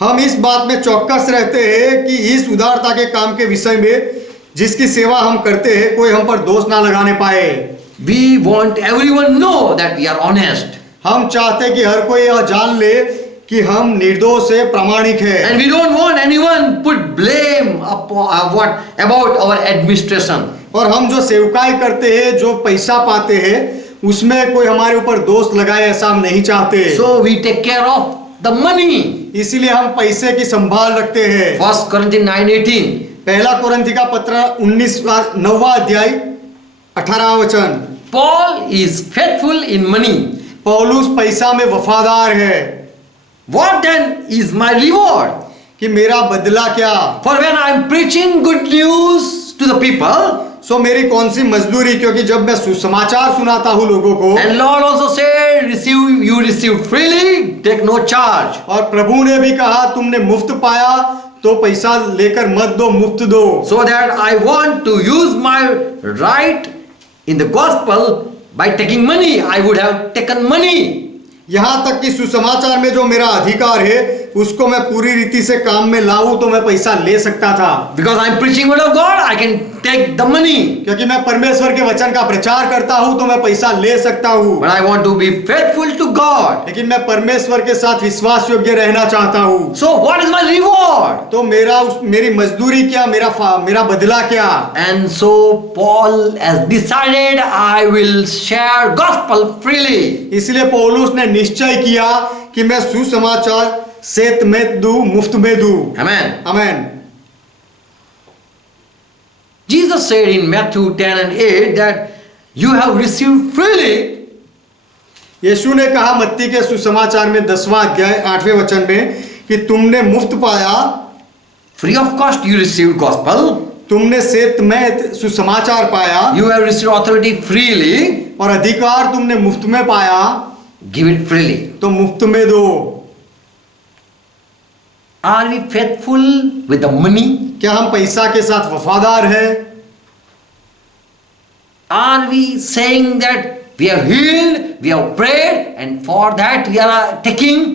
हम इस बात में चौकस रहते हैं कि इस उदारता के काम के विषय में जिसकी सेवा हम करते हैं कोई हम पर दोष ना लगाने पाए। We want everyone know that we are honest, हम चाहते हैं कि हर कोई यह जान ले कि हम निर्दोष है, प्रामाणिक है, and we don't want anyone put blame about our administration. और हम जो सेवकाई करते हैं, जो पैसा पाते हैं, उसमें कोई हमारे ऊपर दोष लगाए ऐसा हम नहीं चाहते। So we take care of the money. इसीलिए हम पैसे की संभाल रखते हैं। 1 Corinthians 9:18. पहला कुरिन्थी का पत्र 9वां अध्याय 18वां वचन, Paul is faithful in money. पौलुस पैसा में वफादार है। What then is my reward? कि मेरा बदला क्या? For when I am preaching good news to the people, सो मेरी कौन सी मजदूरी, क्योंकि जब मैं सुसमाचार सुनाता हूँ लोगों को, and Lord also said, you receive freely, take no charge. और प्रभु ने भी कहा तुमने मुफ्त पाया तो पैसा लेकर मत दो, मुफ्त दो। So that I want to use my right in the gospel by taking money. I would have taken money. यहाँ तक कि सुसमाचार में जो मेरा अधिकार है उसको मैं पूरी रीति से काम में लाऊं तो मैं पैसा ले सकता था। Because I am preaching word of God, I can take the money. क्योंकि मैं परमेश्वर के वचन का प्रचार करता हूं तो मैं पैसा ले सकता हूं। But I want to be faithful to God. लेकिन मैं परमेश्वर के साथ विश्वास योग्य रहना चाहता हूं। So what is my reward? तो मेरी मजदूरी क्या, मेरा बदला क्या? And so Paul has decided I will share gospel freely. इसलिए पौलुस ने निश्चय किया कि मैं सुसमाचार सेत में दूं, मुफ्त में दूं। Amen. Amen. Jesus said in Matthew 10:8 that you have received freely. यीशु ने कहा मत्ती के सुसमाचार में 10वां अध्याय 8वें वचन में कि तुमने मुफ्त पाया, Free of cost you received gospel. तुमने सेत में सुसमाचार पाया, You have received authority freely. और अधिकार तुमने मुफ्त में पाया, Give it freely. तो मुफ्त में दो। Are we faithful with the money? क्या हम पैसा के साथ वफादार हैं? Are we saying that we are healed, we have prayed, and for that we are taking?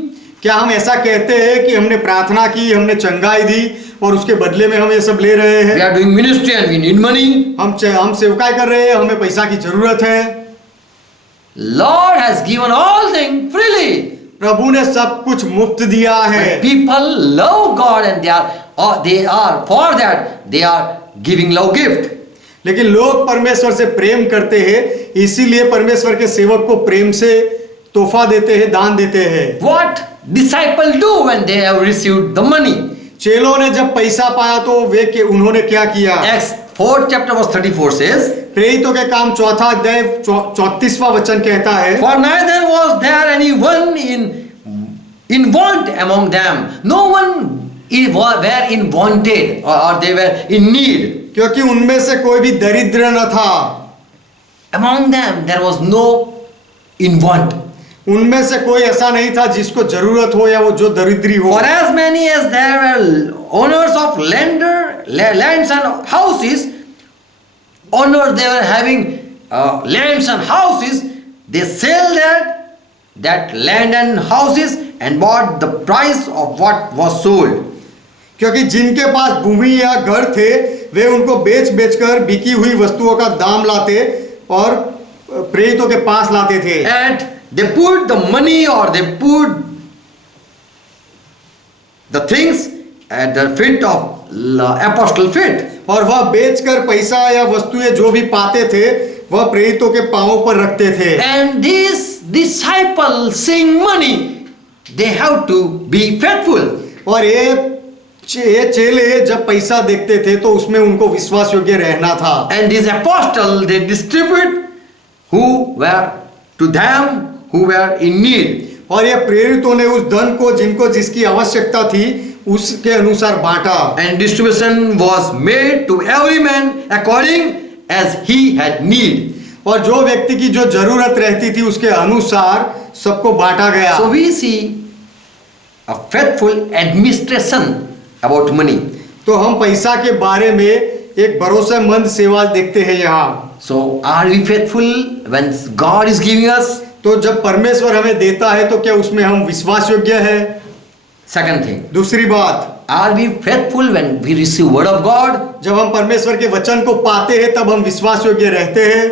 क्या हम ऐसा कहते हैं कि हमने प्रार्थना की, हमने चंगाई दी और उसके बदले में हम ये सब ले रहे We हैं? are doing ministry and we need money. हम सेवकाई कर रहे हैं, हमें पैसा की जरूरत है। Lord has given all things freely. प्रभु ने सब कुछ मुफ्त दिया है। But people love God and they are for that they are giving love gift. लेकिन लोग परमेश्वर से प्रेम करते हैं, इसीलिए परमेश्वर के सेवक को प्रेम से तोहफा देते हैं, दान देते हैं। What disciples do when they have received the money? चेलों ने जब पैसा पाया तो उन्होंने क्या किया? Acts 4 chapter verse 34 says, प्रेरितों के काम 4वां अध्याय 34वां वचन कहता है, for neither was there anyone in want among them. No one were in wanted or they were in need. क्योंकि उनमें से कोई भी दरिद्र न था। Among them there was no in want. उनमें से कोई ऐसा नहीं था जिसको जरूरत हो या वो जो दरिद्री हो। For as many as there were owners of lands and houses, owners, they were having lands and houses, they sell that land and houses and bought the price of what was sold. क्योंकि जिनके पास भूमि या घर थे वे उनको बेच बेचकर बिकी हुई वस्तुओं का दाम लाते और प्रेरितों के पास लाते थे. And they put the money or they put the things at the feet of apostle feet. और वह बेचकर पैसा या वस्तुएं जो भी पाते थे वह प्रेरितों के पांवों पर रखते थे. And these disciples seeing money, they have to be faithful. और ये चेले जब पैसा देखते थे तो उसमें उनको विश्वास योग्य रहना था. And these apostles, they distribute who were to them who were in need. और ये प्रेरितों ने उस धन को जिनको जिसकी आवश्यकता थी उसके अनुसार बांटा. And distribution was made to every man according as he had need. और जो व्यक्ति की जो जरूरत रहती थी उसके अनुसार सबको बांटा गया. So we see a faithful administration about money. तो हम पैसा के बारे में एक भरोसेमंद सेवा देखते हैं यहाँ. So are we faithful when God is giving us? तो जब परमेश्वर हमें देता है तो क्या उसमें हम विश्वास योग्य है? Second thing, दूसरी बात, are we faithful when we receive word of God? जब हम परमेश्वर के वचन को पाते हैं तब हम विश्वास योग्य रहते हैं.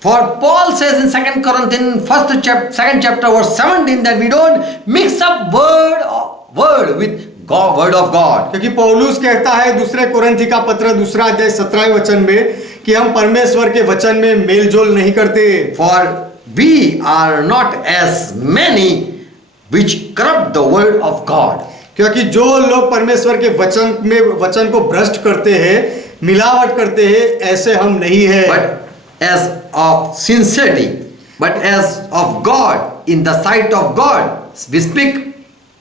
For Paul says in 2 Corinthians 2nd chapter verse 17 that we don't mix up word with God, word of God. क्योंकि पौलुस कहता है दूसरे कोरिन्थी का पत्र 2 अध्याय 17वें वचन में कि हम परमेश्वर के वचन में मेलजोल नहीं करते. For we are not as many which corrupt the word of God. क्योंकि जो लोग परमेश्वर के वचन को भ्रष्ट करते हैं, मिलावट करते हैं, ऐसे हम नहीं है. But as of sincerity, but as of God, in the sight of God, we speak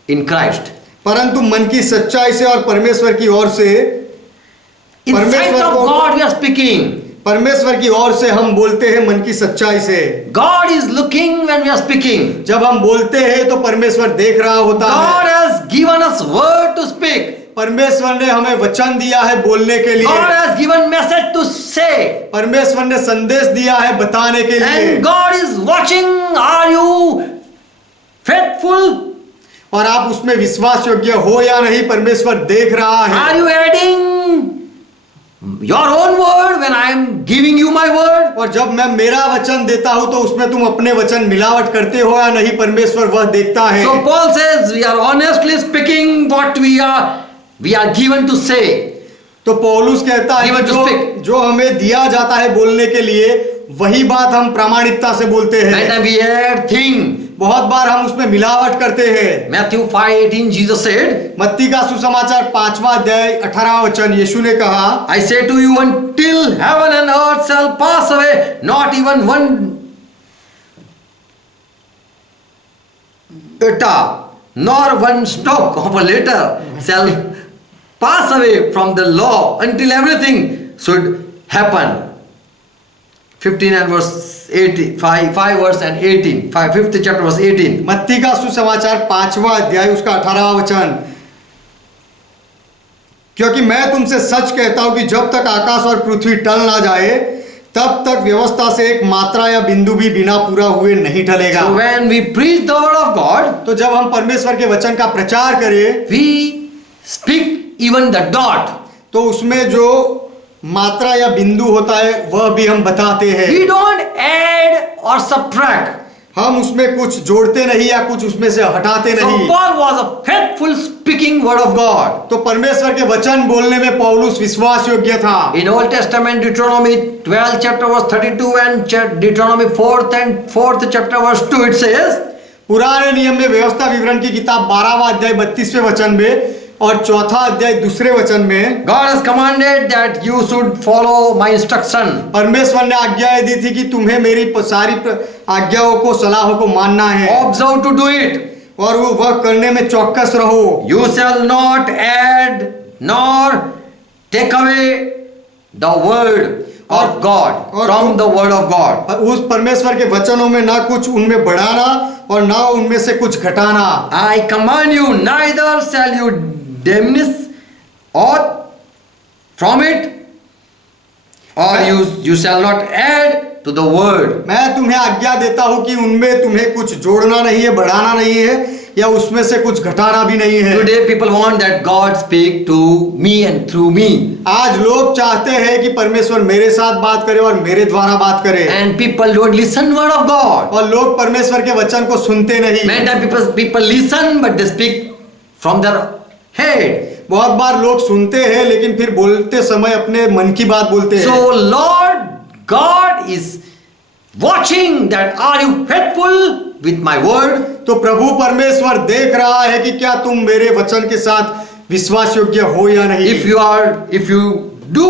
in Christ. परंतु मन की सच्चाई से और परमेश्वर की ओर से, In sight of God we are speaking. परमेश्वर की ओर से हम बोलते हैं मन की सच्चाई से. God is looking when we are speaking. जब हम बोलते हैं तो परमेश्वर देख रहा होता God है. has given us word to speak. परमेश्वर ने हमें वचन दिया है बोलने के लिए. God has given message to say. परमेश्वर ने संदेश दिया है बताने के लिए. And God is watching. Are you faithful? और आप उसमें विश्वास योग्य हो या नहीं परमेश्वर देख रहा है. Are you adding your own word when I am giving you my word? और जब मैं मेरा वचन देता हूं तो उसमें तुम अपने वचन मिलावट करते हो या नहीं परमेश्वर वह देखता है. So Paul says we are honestly speaking what we are given to say. तो पौलुस कहता है Given to speak. जो हमें दिया जाता है बोलने के लिए वही बात हम प्रामाणिकता से बोलते हैं. And we add thing. बहुत बार हम उसमें मिलावट करते हैं. Matthew 5:18 Jesus said, मत्ती का सुसमाचार 5वां अध्याय 18वां वचन यीशु ने कहा, I say to you until heaven and earth shall pass away, not even one iota nor one stroke of a letter shall pass away from the law until everything should happen. 15 and verse 18, 5 verse and 18, 5th chapter verse 18. मत्ती का सुसमाचार 5वां अध्याय उसका 18वां वचन, क्योंकि मैं तुमसे सच कहता हूं कि जब तक आकाश और पृथ्वी टल ना जाए तब तक व्यवस्था से एक मात्रा या बिंदु भी बिना पूरा हुए नहीं टलेगा. So when we preach the word of God, तो जब हम परमेश्वर के वचन का प्रचार करें we speak even the dot. तो उसमें जो मात्रा या बिंदु होता है वह भी हम बताते हैं. We don't add or subtract. हम उसमें कुछ जोड़ते नहीं या कुछ उसमें से हटाते So नहीं. Paul was a faithful speaking word of God. तो परमेश्वर के वचन बोलने में पौलुस विश्वास योग्य था. In Old Testament, Deuteronomy 12 chapter verse 32 and Deuteronomy 4th chapter verse 2, it says, पुराने नियम में व्यवस्था विवरण की किताब 12वां अध्याय 32वें वचन में और 4था अध्याय 2 वचन में God has commanded that you should follow my instruction. परमेश्वर ने आज्ञाएं दी थी कि तुम्हें मेरी सारी आज्ञाओं को सलाहों को मानना है Observe to do it. और वो वह करने में चौकस रहो. You shall not add nor take away the word of God from the word of God. उस परमेश्वर के वचनों में ना कुछ उनमें बढ़ाना और ना उनमें से कुछ घटाना. I command you, neither shall you diminish aught from it. or you shall not add to the word. मैं तुम्हें आज्ञा देता हूं कि उनमें तुम्हें कुछ जोड़ना नहीं है, बढ़ाना नहीं है, या उसमें से कुछ घटाना भी नहीं है। Today people want that God speak to me and through me. आज लोग चाहते हैं कि परमेश्वर मेरे साथ बात करे और मेरे द्वारा बात करे, And people don't listen word of God. और लोग परमेश्वर के वचन को सुनते नहीं। Many times people listen but they speak from their head. बहुत बार लोग सुनते हैं लेकिन फिर बोलते समय अपने मन की बात बोलते हैं। So Lord God is watching that are you faithful with my word? तो प्रभु परमेश्वर देख रहा है कि क्या तुम मेरे वचन के साथ विश्वास योग्य हो या नहीं। If you do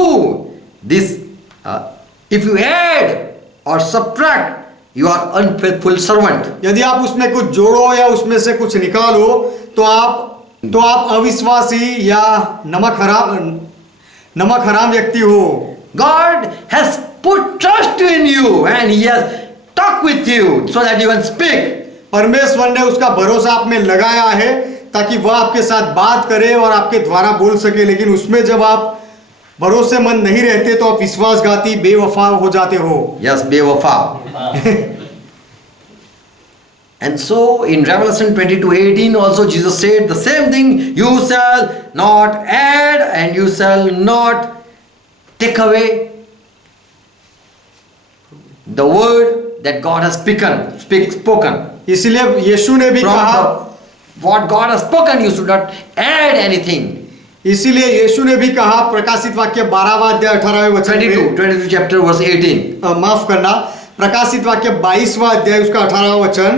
this, if you add or subtract, you are unfaithful servant. यदि आप उसमें कुछ जोड़ो या उसमें से कुछ निकालो तो आप अविश्वासी या नमक हराम व्यक्ति हो। God has put trust in you and he has talked with you so that you can speak. परमेश्वर ने उसका भरोसा आप में लगाया है ताकि वह आपके साथ बात करे और आपके द्वारा बोल सके, लेकिन उसमें जब आप भरोसेमंद नहीं रहते तो आप विश्वासघाती बेवफा हो जाते हो। Yes, bewafa. And so in Revelation 22:18 also Jesus said the same thing, you shall not add and you shall not take away the word that God has spoken. इसलिए यीशु ने भी कहा, What God has spoken, you should not add anything. इसीलिए यीशु ने भी कहा प्रकाशित वाक्य 12वां अध्याय 18वें वचन में, 22 chapter verse 18. माफ करना, प्रकाशित वाक्य 22वां अध्याय उसका 18वां वचन,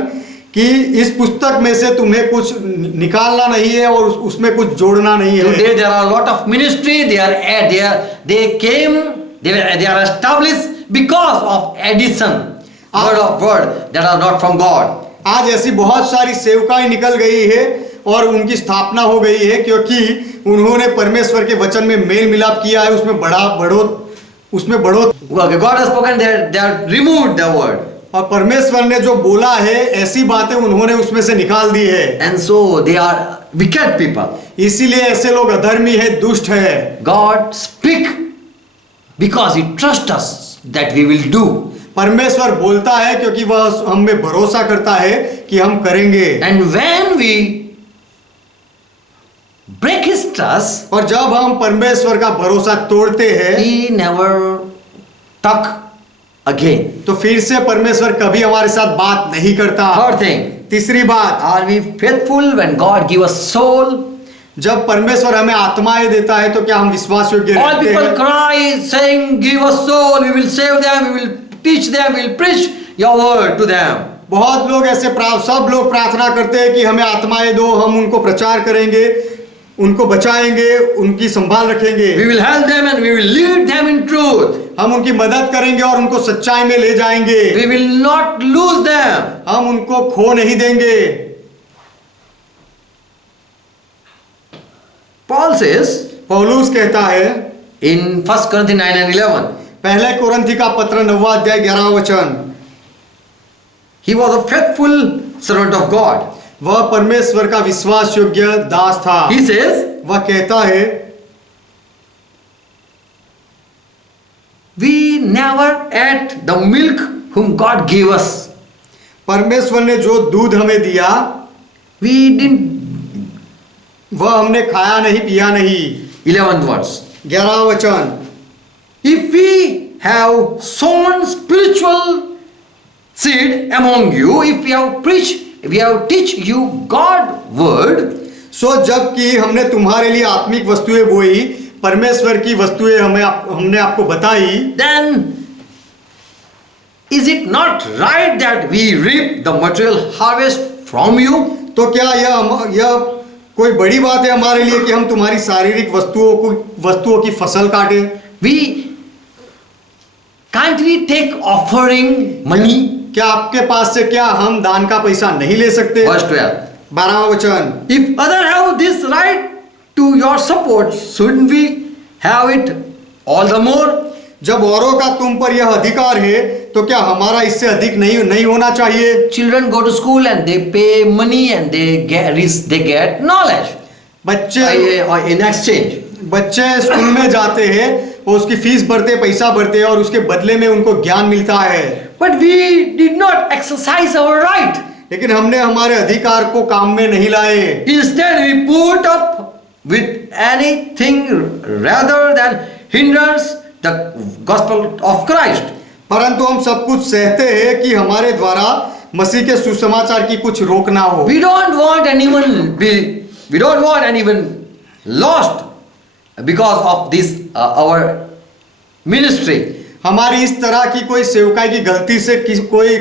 कि इस पुस्तक में से तुम्हें कुछ निकालना नहीं है और उसमें कुछ जोड़ना नहीं है। Today there are a lot of ministry, they are established because of addition word that are not from God. आज ऐसी बहुत सारी सेवकाएं निकल गई है और उनकी स्थापना हो गई है क्योंकि उन्होंने परमेश्वर के वचन में मेल मिलाप किया है, उसमें बढ़ो। God has spoken, they have removed the word. और परमेश्वर ने जो बोला है ऐसी बातें उन्होंने उसमें से निकाल दी है। And so they are wicked people. इसीलिए ऐसे लोग अधर्मी है, दुष्ट है। God speak because he trusts us that we will do. परमेश्वर बोलता है क्योंकि वह हम में भरोसा करता है कि हम करेंगे। And when we break his trust, और जब हम परमेश्वर का भरोसा तोड़ते हैं, he never talk again. तो फिर से परमेश्वर कभी हमारे साथ बात नहीं करता। Third thing, तीसरी बात, are we faithful when God give us soul? जब परमेश्वर हमें आत्माएं देता है तो क्या हम विश्वास योग्य All रहते people हैं? cry saying, give us soul, we will save them, we will teach them, we will preach your word to them. बहुत लोग ऐसे सब लोग प्रार्थना करते हैं कि हमें आत्माएं दो, हम उनको प्रचार करेंगे, उनको बचाएंगे, उनकी संभाल रखेंगे। We will help them and we will lead them in truth. हम उनकी मदद करेंगे और उनको सच्चाई में ले जाएंगे। We will not lose them. हम उनको खो नहीं देंगे। Paul says पौलुस कहता है in 1 Corinthians 9 and 11, पहले कोरिन्थी का पत्र 9वां अध्याय 11वां वचन, he was a faithful servant of God. वह परमेश्वर का विश्वास योग्य दास था। He says, वह कहता है, we never ate the milk whom God gave us. परमेश्वर ने जो दूध हमें दिया We didn't. वह हमने खाया नहीं, पिया नहीं। 11th verse. 11वां वचन, If we have sown spiritual seed among you, if we have teach you God word, सो जबकि हमने तुम्हारे लिए आत्मिक वस्तुएं बोई, परमेश्वर की वस्तुएं हमने आपको बताई, then is it not right that we reap the material harvest from you? तो क्या यह कोई बड़ी बात है हमारे लिए कि हम तुम्हारी शारीरिक वस्तुओं की फसल काटें? Can't we take offering money? क्या आपके पास से क्या हम दान का पैसा नहीं ले सकते? Verse 12. 12वां वचन, If others have this right to your support, shouldn't we have it all the more? जब औरों का तुम पर यह अधिकार है तो क्या हमारा इससे अधिक नहीं होना चाहिए? Children go to school and they pay money and they get knowledge बच्चे in exchange. स्कूल में जाते हैं, वो उसकी फीस भरते, पैसा भरते हैं और उसके बदले में उनको ज्ञान मिलता है। But we did not exercise our right. लेकिन हमने हमारे अधिकार को काम में नहीं लाए। Instead, we put up with anything rather than hinders the gospel of Christ. परंतु हम सब कुछ सहते हैं कि हमारे द्वारा मसीह के सुसमाचार की कुछ रोक ना हो। We don't want anyone lost because of this our ministry. हमारी इस तरह की कोई सेवकाई की गलती से कोई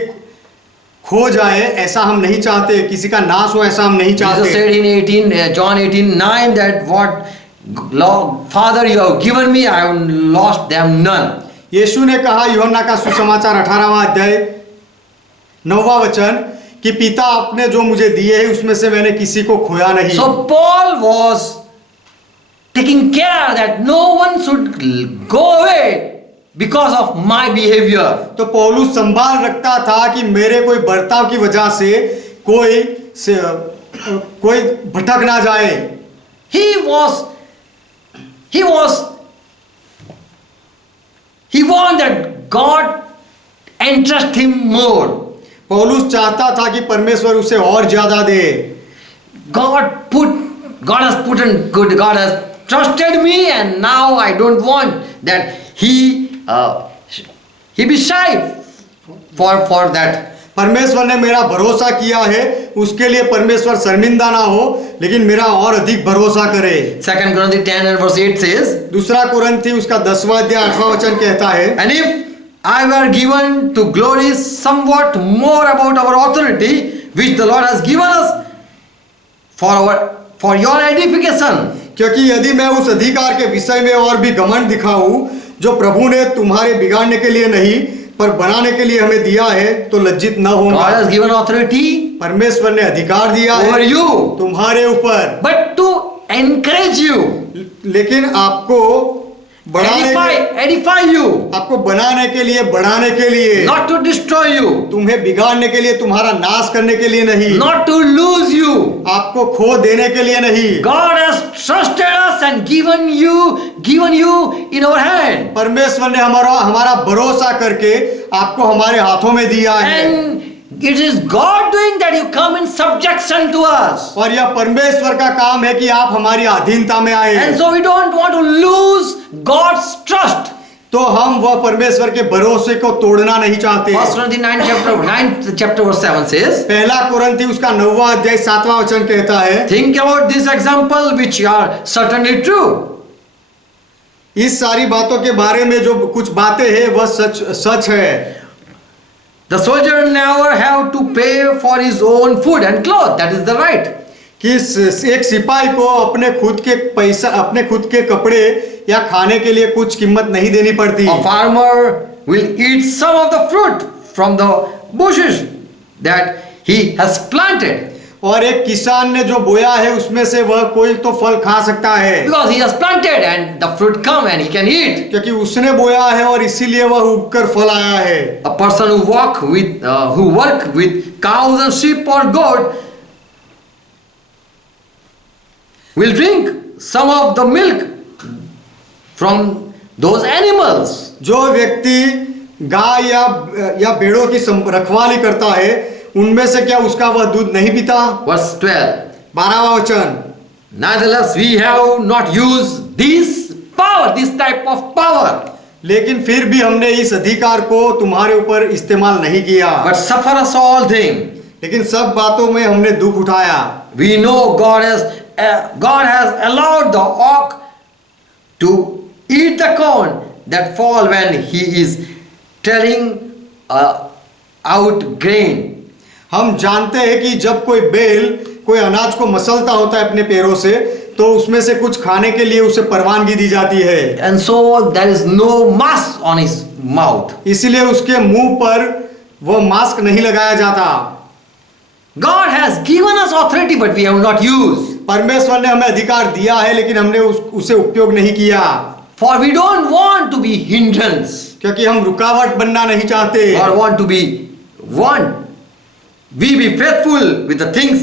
खो जाए, ऐसा हम नहीं चाहते। किसी का नाश हो, ऐसा हम नहीं Jesus चाहते। said in John 18:9 that what Lord, Father you have given me, I have lost them none. यीशु ने कहा यूहन्ना का सुसमाचार 18वां अध्याय 9वां वचन कि पिता आपने जो मुझे दिए है उसमें से मैंने किसी को खोया नहीं। So Paul was taking care that no one should go away because of my behavior. तो पौलुस संभाल रखता था कि मेरे कोई बर्ताव की वजह से कोई भटक ना जाए। He wanted that God entrust him more. पौलुस चाहता था कि परमेश्वर उसे और ज्यादा दे। God has trusted me, and now I don't want that he be shy for that. परमेश्वर ने मेरा भरोसा किया है, उसके लिए परमेश्वर शर्मिंदा ना हो, लेकिन मेरा और अधिक भरोसा करे। 2 Corinthians 10 and verse 8 says, दूसरा कुरिन्थी उसका 10वां अध्याय 8वां वचन कहता है, and if I were given to glory somewhat more about our authority which the Lord has given us for your edification. क्योंकि यदि मैं उस अधिकार के विषय में और भी घमंड दिखाऊं जो प्रभु ने तुम्हारे बिगाड़ने के लिए नहीं पर बनाने के लिए हमें दिया है, तो लज्जित न होगा। God has given authority परमेश्वर ने अधिकार दिया over है you, तुम्हारे ऊपर, but to encourage you, लेकिन आपको edify you, आपको बनाने के लिए, बढ़ाने के लिए, not to destroy you, तुम्हें बिगाड़ने के लिए, तुम्हारा नाश करने के लिए नहीं, not to lose you. आपको खो देने के लिए नहीं। God has trusted us and given you in our hand. परमेश्वर ने हमारा भरोसा करके आपको हमारे हाथों में दिया है, And it is God doing that you come in subjection to us. और यह परमेश्वर का काम है कि आप हमारी अधीनता में आए। And so we don't want to lose God's trust. तो हम वह परमेश्वर के भरोसे को तोड़ना नहीं चाहते। 1 Corinthians 9 chapter verse 7 says, पहला कुरिन्थी उसका 9वां अध्याय 7वां वचन कहता है, think about this example which are certainly true. इस सारी बातों के बारे में जो कुछ बातें हैं वह सच है। The soldier never have to pay for his own food and clothes. That is the right. कि एक सिपाही को अपने खुद के पैसा, अपने खुद के कपड़े या खाने के लिए कुछ कीमत नहीं देनी पड़ती। A farmer will eat some of the fruit from the bushes that he has planted. और एक किसान ने जो बोया है उसमें से वह कोई तो फल खा सकता है, Because he has planted and the fruit come and he can eat. क्योंकि उसने बोया है और इसीलिए वह उगकर फल आया है। A person who work with cows and sheep or goat will drink some of the milk from those animals. जो व्यक्ति गाय या भेड़ों की रखवाली करता है, उनमें से क्या उसका वह दूध नहीं पीता? Verse 12. 12वां वचन, Nevertheless, we have not used this type of power, लेकिन फिर भी हमने इस अधिकार को तुम्हारे ऊपर इस्तेमाल नहीं किया, but suffer us all things. लेकिन सब बातों में हमने दुख उठाया। We know God has allowed the ox to eat the corn that fall when he is treading out grain. हम जानते हैं कि जब कोई बैल कोई अनाज को मसलता होता है अपने पैरों से, तो उसमें से कुछ खाने के लिए उसे परवानगी दी जाती है। And so there is no mask on his mouth. इसलिए उसके मुंह पर वह मास्क नहीं लगाया जाता। God has given us authority, but we have not used. परमेश्वर ने हमें अधिकार दिया है, लेकिन हमने उसे उपयोग नहीं किया। For we don't want to be hindrance, क्योंकि हम रुकावट बनना नहीं चाहते, or we be faithful with the things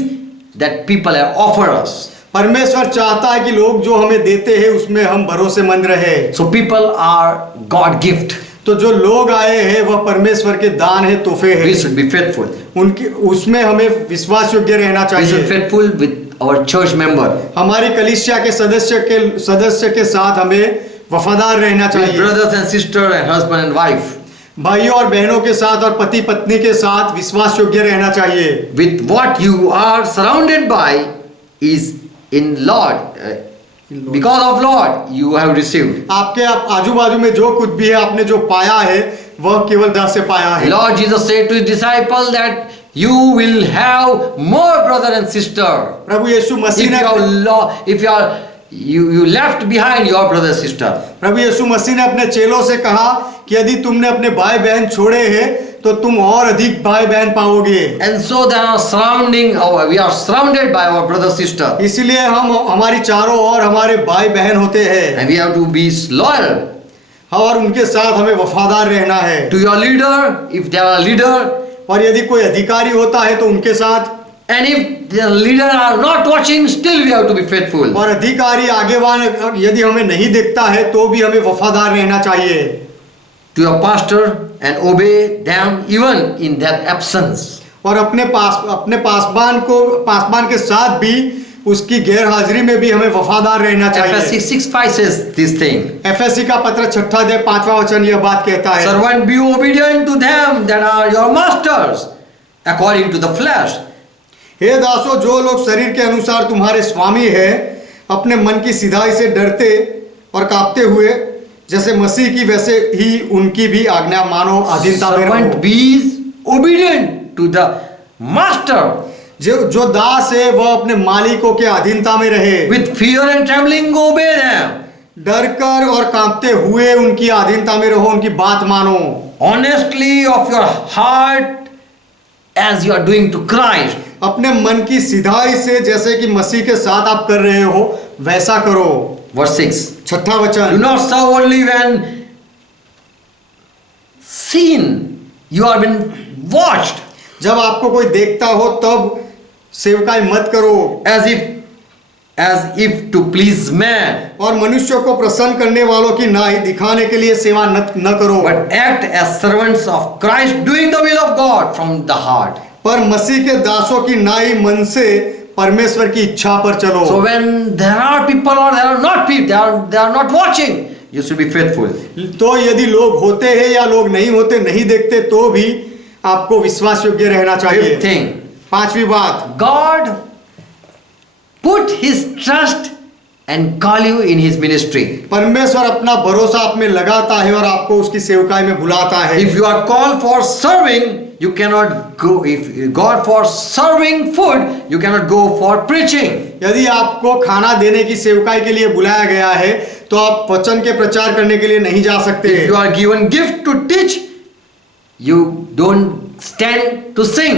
that people have offered us. परमेश्वर चाहता है कि लोग जो हमें देते हैं उसमें हम भरोसेमंद रहे। So people are God gift. तो जो लोग आए हैं वह परमेश्वर के दान है, तोहफे We हैं। should be faithful. उनकी उसमें हमें विश्वास योग्य रहना We should be चाहिए। faithful with our church member, हमारी कलीसिया के सदस्य के साथ हमें वफादार रहना with चाहिए। brothers and sisters and husband and wife, भाइयों और बहनों के साथ और पति पत्नी के साथ विश्वास योग्य रहना चाहिए। with what you are surrounded by is in Lord. Because of Lord you have received. आपके आजू बाजू में जो कुछ भी है आपने जो पाया है वह केवल दास से पाया है। Lord Jesus said to his disciples that you will have more brother and sister. प्रभु यीशु मसीह ने You left behind your brother and sister. प्रभु यीशु मसीह ने अपने चेलों से कहा कि यदि तुमने अपने भाई बहन छोड़े हैं तो तुम और अधिक भाई बहन पाओगे। And so they are we are surrounded by our brother sister. इसलिए हम हमारी चारों ओर हमारे भाई बहन होते हैं And we have to be loyal और उनके साथ हमें वफादार रहना है। to your leader if they are a leader. और यदि कोई अधिकारी होता है तो उनके साथ, And if the leader are not watching, still we have to be faithful. और अधिकारी आगेवान यदि हमें नहीं देखता है तो भी हमें वफादार रहना चाहिए। To your pastor and obey them even in their absence. और अपने पासबान के साथ भी उसकी गैर हाजिरी में भी हमें वफादार रहना चाहिए। FSC 6:5 says this thing. FSc का पत्र 6 अध्याय 5वां वचन यह बात कहता है, Servant, be obedient to them that are your masters according to the flesh. हे दासों, जो लोग शरीर के अनुसार तुम्हारे स्वामी है अपने मन की सिधाई से डरते और कांपते हुए जैसे मसीह की वैसे ही उनकी भी आज्ञा मानो, अधीनता में Servant, रहो। be obedient to the master जो दास है वह अपने मालिकों के अधीनता में रहे, with fear and trembling obey them. डर कर और कांपते हुए उनकी अधीनता में रहो, उनकी बात मानो। Honestly of your heart as you are doing to Christ. अपने मन की सिधाई से जैसे कि मसीह के साथ आप कर रहे हो वैसा करो। Verse 6. 6वां Do वचन, not serve only when seen you are being watched, जब आपको कोई देखता हो तब सेवकाई मत करो, as if to please man, और मनुष्यों को प्रसन्न करने वालों की नाई दिखाने के लिए सेवा न करो, but act as servants of Christ, doing the will of God from the heart. पर मसीह के दासों की नाई मन से परमेश्वर की इच्छा पर चलो। So when there are people or there are not people, they are not watching, you should be faithful. तो यदि लोग होते हैं या लोग नहीं होते, नहीं देखते, तो भी आपको विश्वास योग्य रहना चाहिए। Fifth thing, 5वीं बात, God put his trust and call you in his ministry. परमेश्वर अपना भरोसा आप में लगाता है और आपको उसकी सेवकाई में बुलाता है। If you are called for serving, you cannot go. If God for serving food, you cannot go for preaching. यदि आपको खाना देने की सेवकाई के लिए बुलाया गया है तो आप वचन के प्रचार करने के लिए नहीं जा सकते। If you are given gift to teach, you don't stand to sing.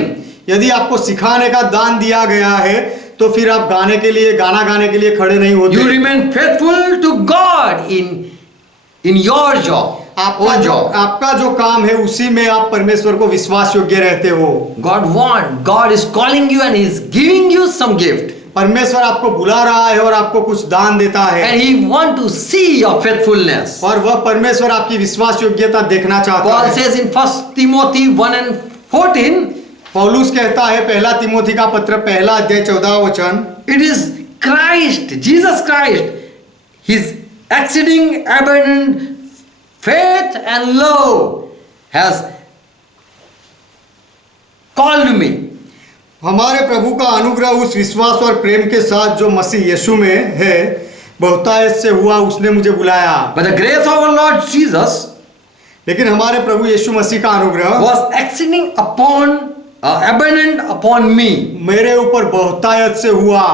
यदि आपको सिखाने का दान दिया गया है तो फिर आप गाना गाने के लिए खड़े नहीं होते। You remain faithful to God in your job, own job. आपका जो काम है उसी में आप परमेश्वर को विश्वास योग्य रहते हो। God is calling you and He is giving you some gift. परमेश्वर आपको बुला रहा है और आपको कुछ दान देता है, And He want to see your faithfulness. और वह परमेश्वर आपकी विश्वास योग्यता देखना चाहता Paul है। says in 1 Timothy 1:14, पौलुस कहता है 1 तिमोथी का पत्र 1 अध्याय 14वां वचन, it is Christ, Jesus Christ, His exceeding abundant faith and love has called me. हमारे प्रभु का अनुग्रह उस विश्वास और प्रेम के साथ जो मसीह यीशु में है बहुतायत से हुआ, उसने मुझे बुलाया। But the grace of our Lord Jesus लेकिन हमारे प्रभु यीशु मसीह का अनुग्रह was exceeding abundant upon me. मेरे ऊपर बहुतायत से हुआ।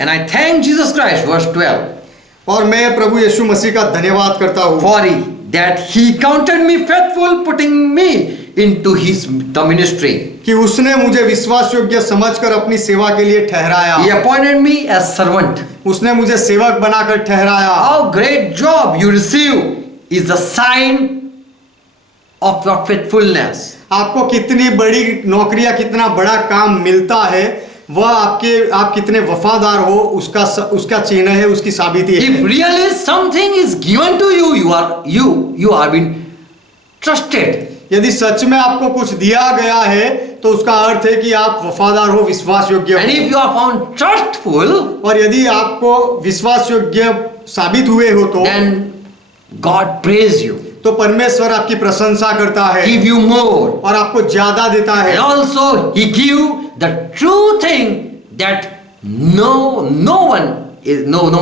And I thank Jesus Christ, verse 12, और मैं प्रभु यीशु मसीह का धन्यवाद करता हूँ for that He counted me faithful, putting me into the ministry. कि उसने मुझे विश्वास योग्य समझकर अपनी सेवा के लिए ठहराया। He appointed me as servant. उसने मुझे सेवक बनाकर ठहराया। How great job you receive is a sign of your faithfulness. आपको कितनी बड़ी नौकरी या कितना बड़ा काम मिलता है वह आप कितने वफादार हो उसका चिन्ह है, उसकी साबिती है। If really something is given to you, you are being trusted. यदि सच में आपको कुछ दिया गया है तो उसका अर्थ है कि आप वफादार हो, विश्वास योग्य And if हो। you are found trustful, और यदि आपको विश्वास योग्य साबित हुए हो तो then God praise you, तो परमेश्वर आपकी प्रशंसा करता है give you more, और आपको ज्यादा देता है। and also He give the true thing that no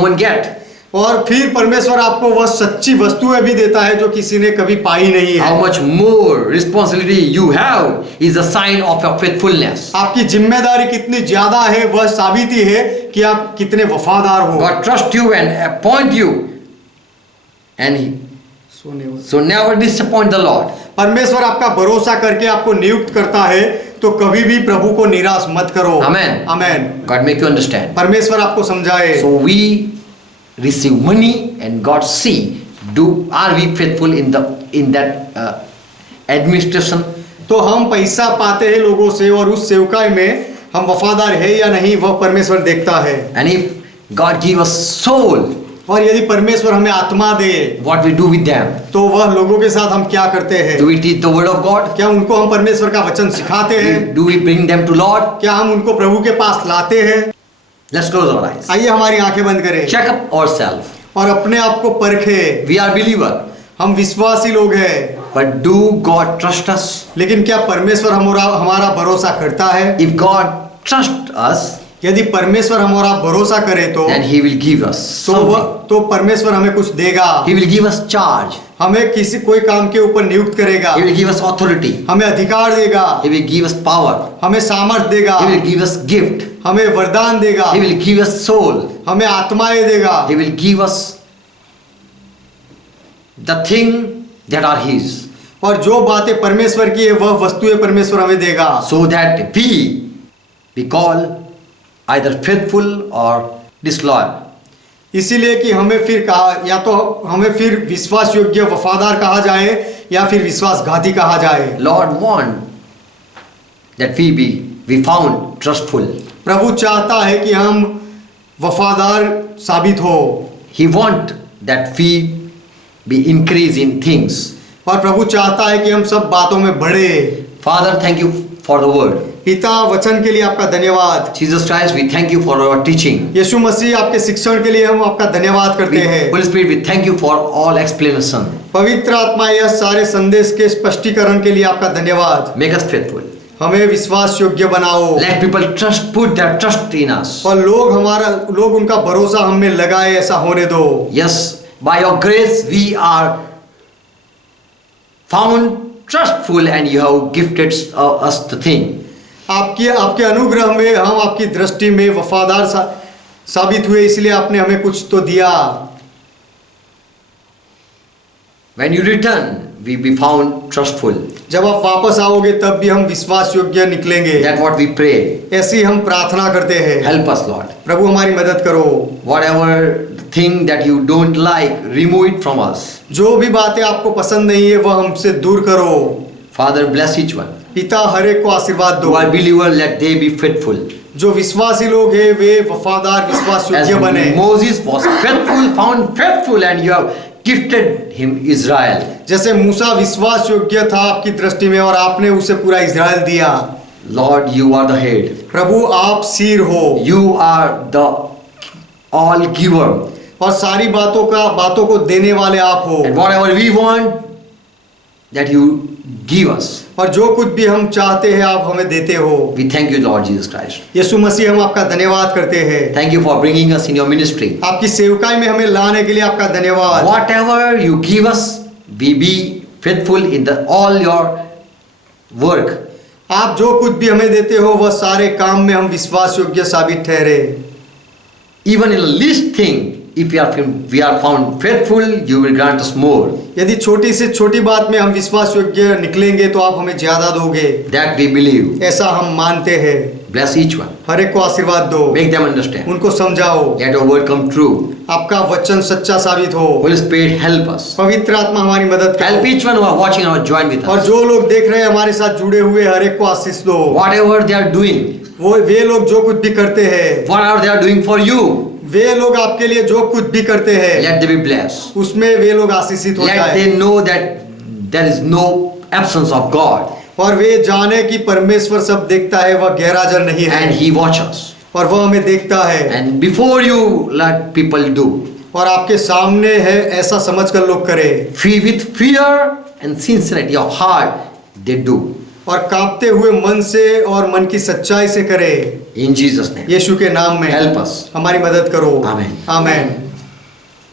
one get. और फिर परमेश्वर आपको वह सच्ची वस्तुएं भी देता है जो किसी ने कभी पाई नहीं How है। much more responsibility you have is a sign of your faithfulness. आपकी जिम्मेदारी कितनी ज्यादा है वह साबिती है कि आप कितने वफादार हो। God trust you and appoint you, and so never disappoint the Lord. परमेश्वर आपका भरोसा करके आपको नियुक्त करता है तो कभी भी प्रभु को निराश मत करो। Amen. Amen. God make you understand. परमेश्वर आपको समझाए। So we receive money and God see, are we faithful in that administration? तो हम पैसा पाते हैं लोगों से और उस सेवकाई में हम वफादार है या नहीं वह परमेश्वर देखता है। And if God give us soul, और यदि परमेश्वर हमें आत्मा दे what we do with them? तो वह लोगों के साथ हम क्या करते हैं? Do we teach the word of God? क्या उनको हम परमेश्वर का वचन सिखाते हैं? Do we bring them to Lord? क्या हम उनको प्रभु के पास लाते हैं? Let's close our eyes. आइए हमारी आंखें बंद करें Check up ourselves. और अपने आप को परखें। We are believer, हम विश्वासी लोग हैं, but do God trust us? लेकिन क्या परमेश्वर हमारा भरोसा करता है? If God trust us, यदि परमेश्वर हमारा भरोसा करे तो then He will give us something. तो परमेश्वर हमें कुछ देगा। He will give us charge. हमें कोई काम के ऊपर नियुक्त करेगा। He will give us authority. हमें अधिकार देगा। He will give us power. हमें सामर्थ देगा। He will give us gift. हमें वरदान देगा। He will give us soul. हमें आत्माएं देगा। He will give us the thing that are His, और जो बातें परमेश्वर की है वह वस्तुएं परमेश्वर हमें देगा। so that we call either faithful or disloyal. इसीलिए कि हमें फिर कहा या तो हमें फिर विश्वास योग्य वफादार कहा जाए या फिर विश्वासघाती कहा जाए। Lord want that we found trustful. प्रभु चाहता है कि हम वफादार साबित हो। He want that we be increase in things. और प्रभु चाहता है कि हम सब बातों में बढ़े। Father, thank you for the word. पिता वचन के लिए आपका धन्यवाद। Jesus Christ, we thank you for our teaching. यीशु मसीह आपके शिक्षण के लिए हम आपका धन्यवाद करते हैं। Holy Spirit, we thank you for all explanation. पवित्र आत्मा यह सारे संदेश के स्पष्टीकरण के लिए आपका धन्यवाद। Make us faithful. हमें विश्वास योग्य बनाओ। Let people put their trust in us. और लोग उनका भरोसा हम में लगाए, ऐसा होने दो। Yes, by your grace we are found trustful and you have gifted us the thing. आपके अनुग्रह में हम आपकी दृष्टि में वफादार साबित हुए, इसलिए आपने हमें कुछ तो दिया। When you return, we be found trustful. जब आप वापस आओगे तब भी हम विश्वास योग्य निकलेंगे। That's what we pray. ऐसी हम प्रार्थना करते हैं। Help us, Lord. प्रभु हमारी मदद करो। Whatever thing that you don't like, remove it from us. जो भी बातें आपको पसंद नहीं है वह हमसे दूर करो। Father, bless each one. पिता हर एक को आशीर्वाद दो। Who are believer, let they be faithful. जो विश्वासी लोग हैं वे वफादार, विश्वास As योग्य बने। Moses was faithful, found faithful, and you have gifted him Israel. जैसे मूसा विश्वास योग्य था आपकी दृष्टि में और आपने उसे पूरा इज़राइल दिया। Lord, you are the head. प्रभु आप सिर हो। You are the all giver. और सारी बातों को देने वाले आप हो। And whatever we want, that you give us. और जो कुछ भी हम चाहते हैं आप हमें देते हो। We thank you, Lord Jesus Christ. यीशु मसीह हम आपका धन्यवाद करते हैं। Thank you for bringing us in your ministry. आपकी सेवकाई में हमें लाने के लिए आपका धन्यवाद। Whatever you give us, we be faithful in all your work. आप जो कुछ भी हमें देते हो वह सारे काम में हम विश्वास योग्य साबित ठहरे। Even in the least thing, if we are found faithful, you will grant us more. यदि छोटी से छोटी बात में हम विश्वास योग्य निकलेंगे तो आप हमें ज्यादा दोगे। That we believe. ऐसा हम मानते हैं। Bless each one. हर एक को आशीर्वाद दो। Make them understand. उनको समझाओ। Let your word come true. आपका वचन सच्चा साबित हो। Holy Spirit, help us. पवित्र आत्मा हमारी मदद Help करो। each one who are watching or join with और us. जो लोग देख रहे हैं हमारे साथ जुड़े हुए हर एक को आशीष दो। Whatever they are doing, वो वे लोग जो कुछ भी करते हैं, whatever they are doing for you, वे लोग आपके लिए जो कुछ भी करते हैं, let them be blessed. उसमें वे लोग आशीषित हो Let जाए, they know that there is no absence of God और वे जाने कि परमेश्वर सब देखता है, वह गैरहाजिर नहीं and है He watches. और वह हमें देखता है, And before you let people do, और आपके सामने है ऐसा समझकर लोग करें, with fear and sincerity of heart, they do. और कांपते हुए मन से और मन की सच्चाई से करें, In Jesus' name. यीशु के नाम में Help us. हमारी मदद करो, Amen. Amen.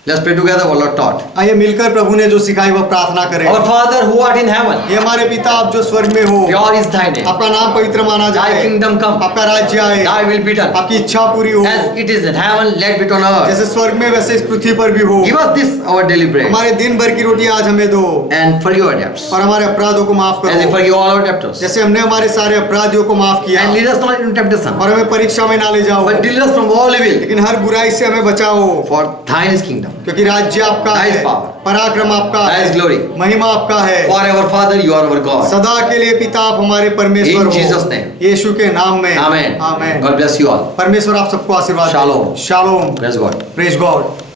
Let's pray together what Lord taught. आइए मिलकर प्रभु ने जो सिखाई वह प्रार्थना करें। Our Father who art in heaven, ये हमारे पिता आप जो स्वर्ग में हो, pure is thy name. आपका नाम पवित्र माना Thy जाए, kingdom come. आपका राज्य आए, Thy will be done. आपकी इच्छा पूरी हो, As it is in heaven, let it be on earth. जैसे स्वर्ग में वैसे इस पृथ्वी पर भी हो। Give us this our daily bread. हमारे दिन भर की रोटी आज हमें दो, And forgive our debts. और हमारे अपराधों को माफ As we करो, forgive all our debtors. जैसे हमने हमारे सारे अपराधियों को माफ किया, And lead us not into temptation, और हमें परीक्षा में ना ले जाओ, but deliver us from all evil. लेकिन हर बुराई से हमें बचाओ, For thine is kingdom, क्योंकि राज्य आपका Thy is है, power, पराक्रम आपका Thy is है, glory. महिमा आपका है, Forever, Father, you are our God. सदा के लिए पिता आप हमारे परमेश्वर In Jesus' हो, name. यीशु के नाम में Amen. Amen. God bless you all. परमेश्वर आप सबको आशीर्वाद दे। Shalom. Shalom. Praise God. Praise God.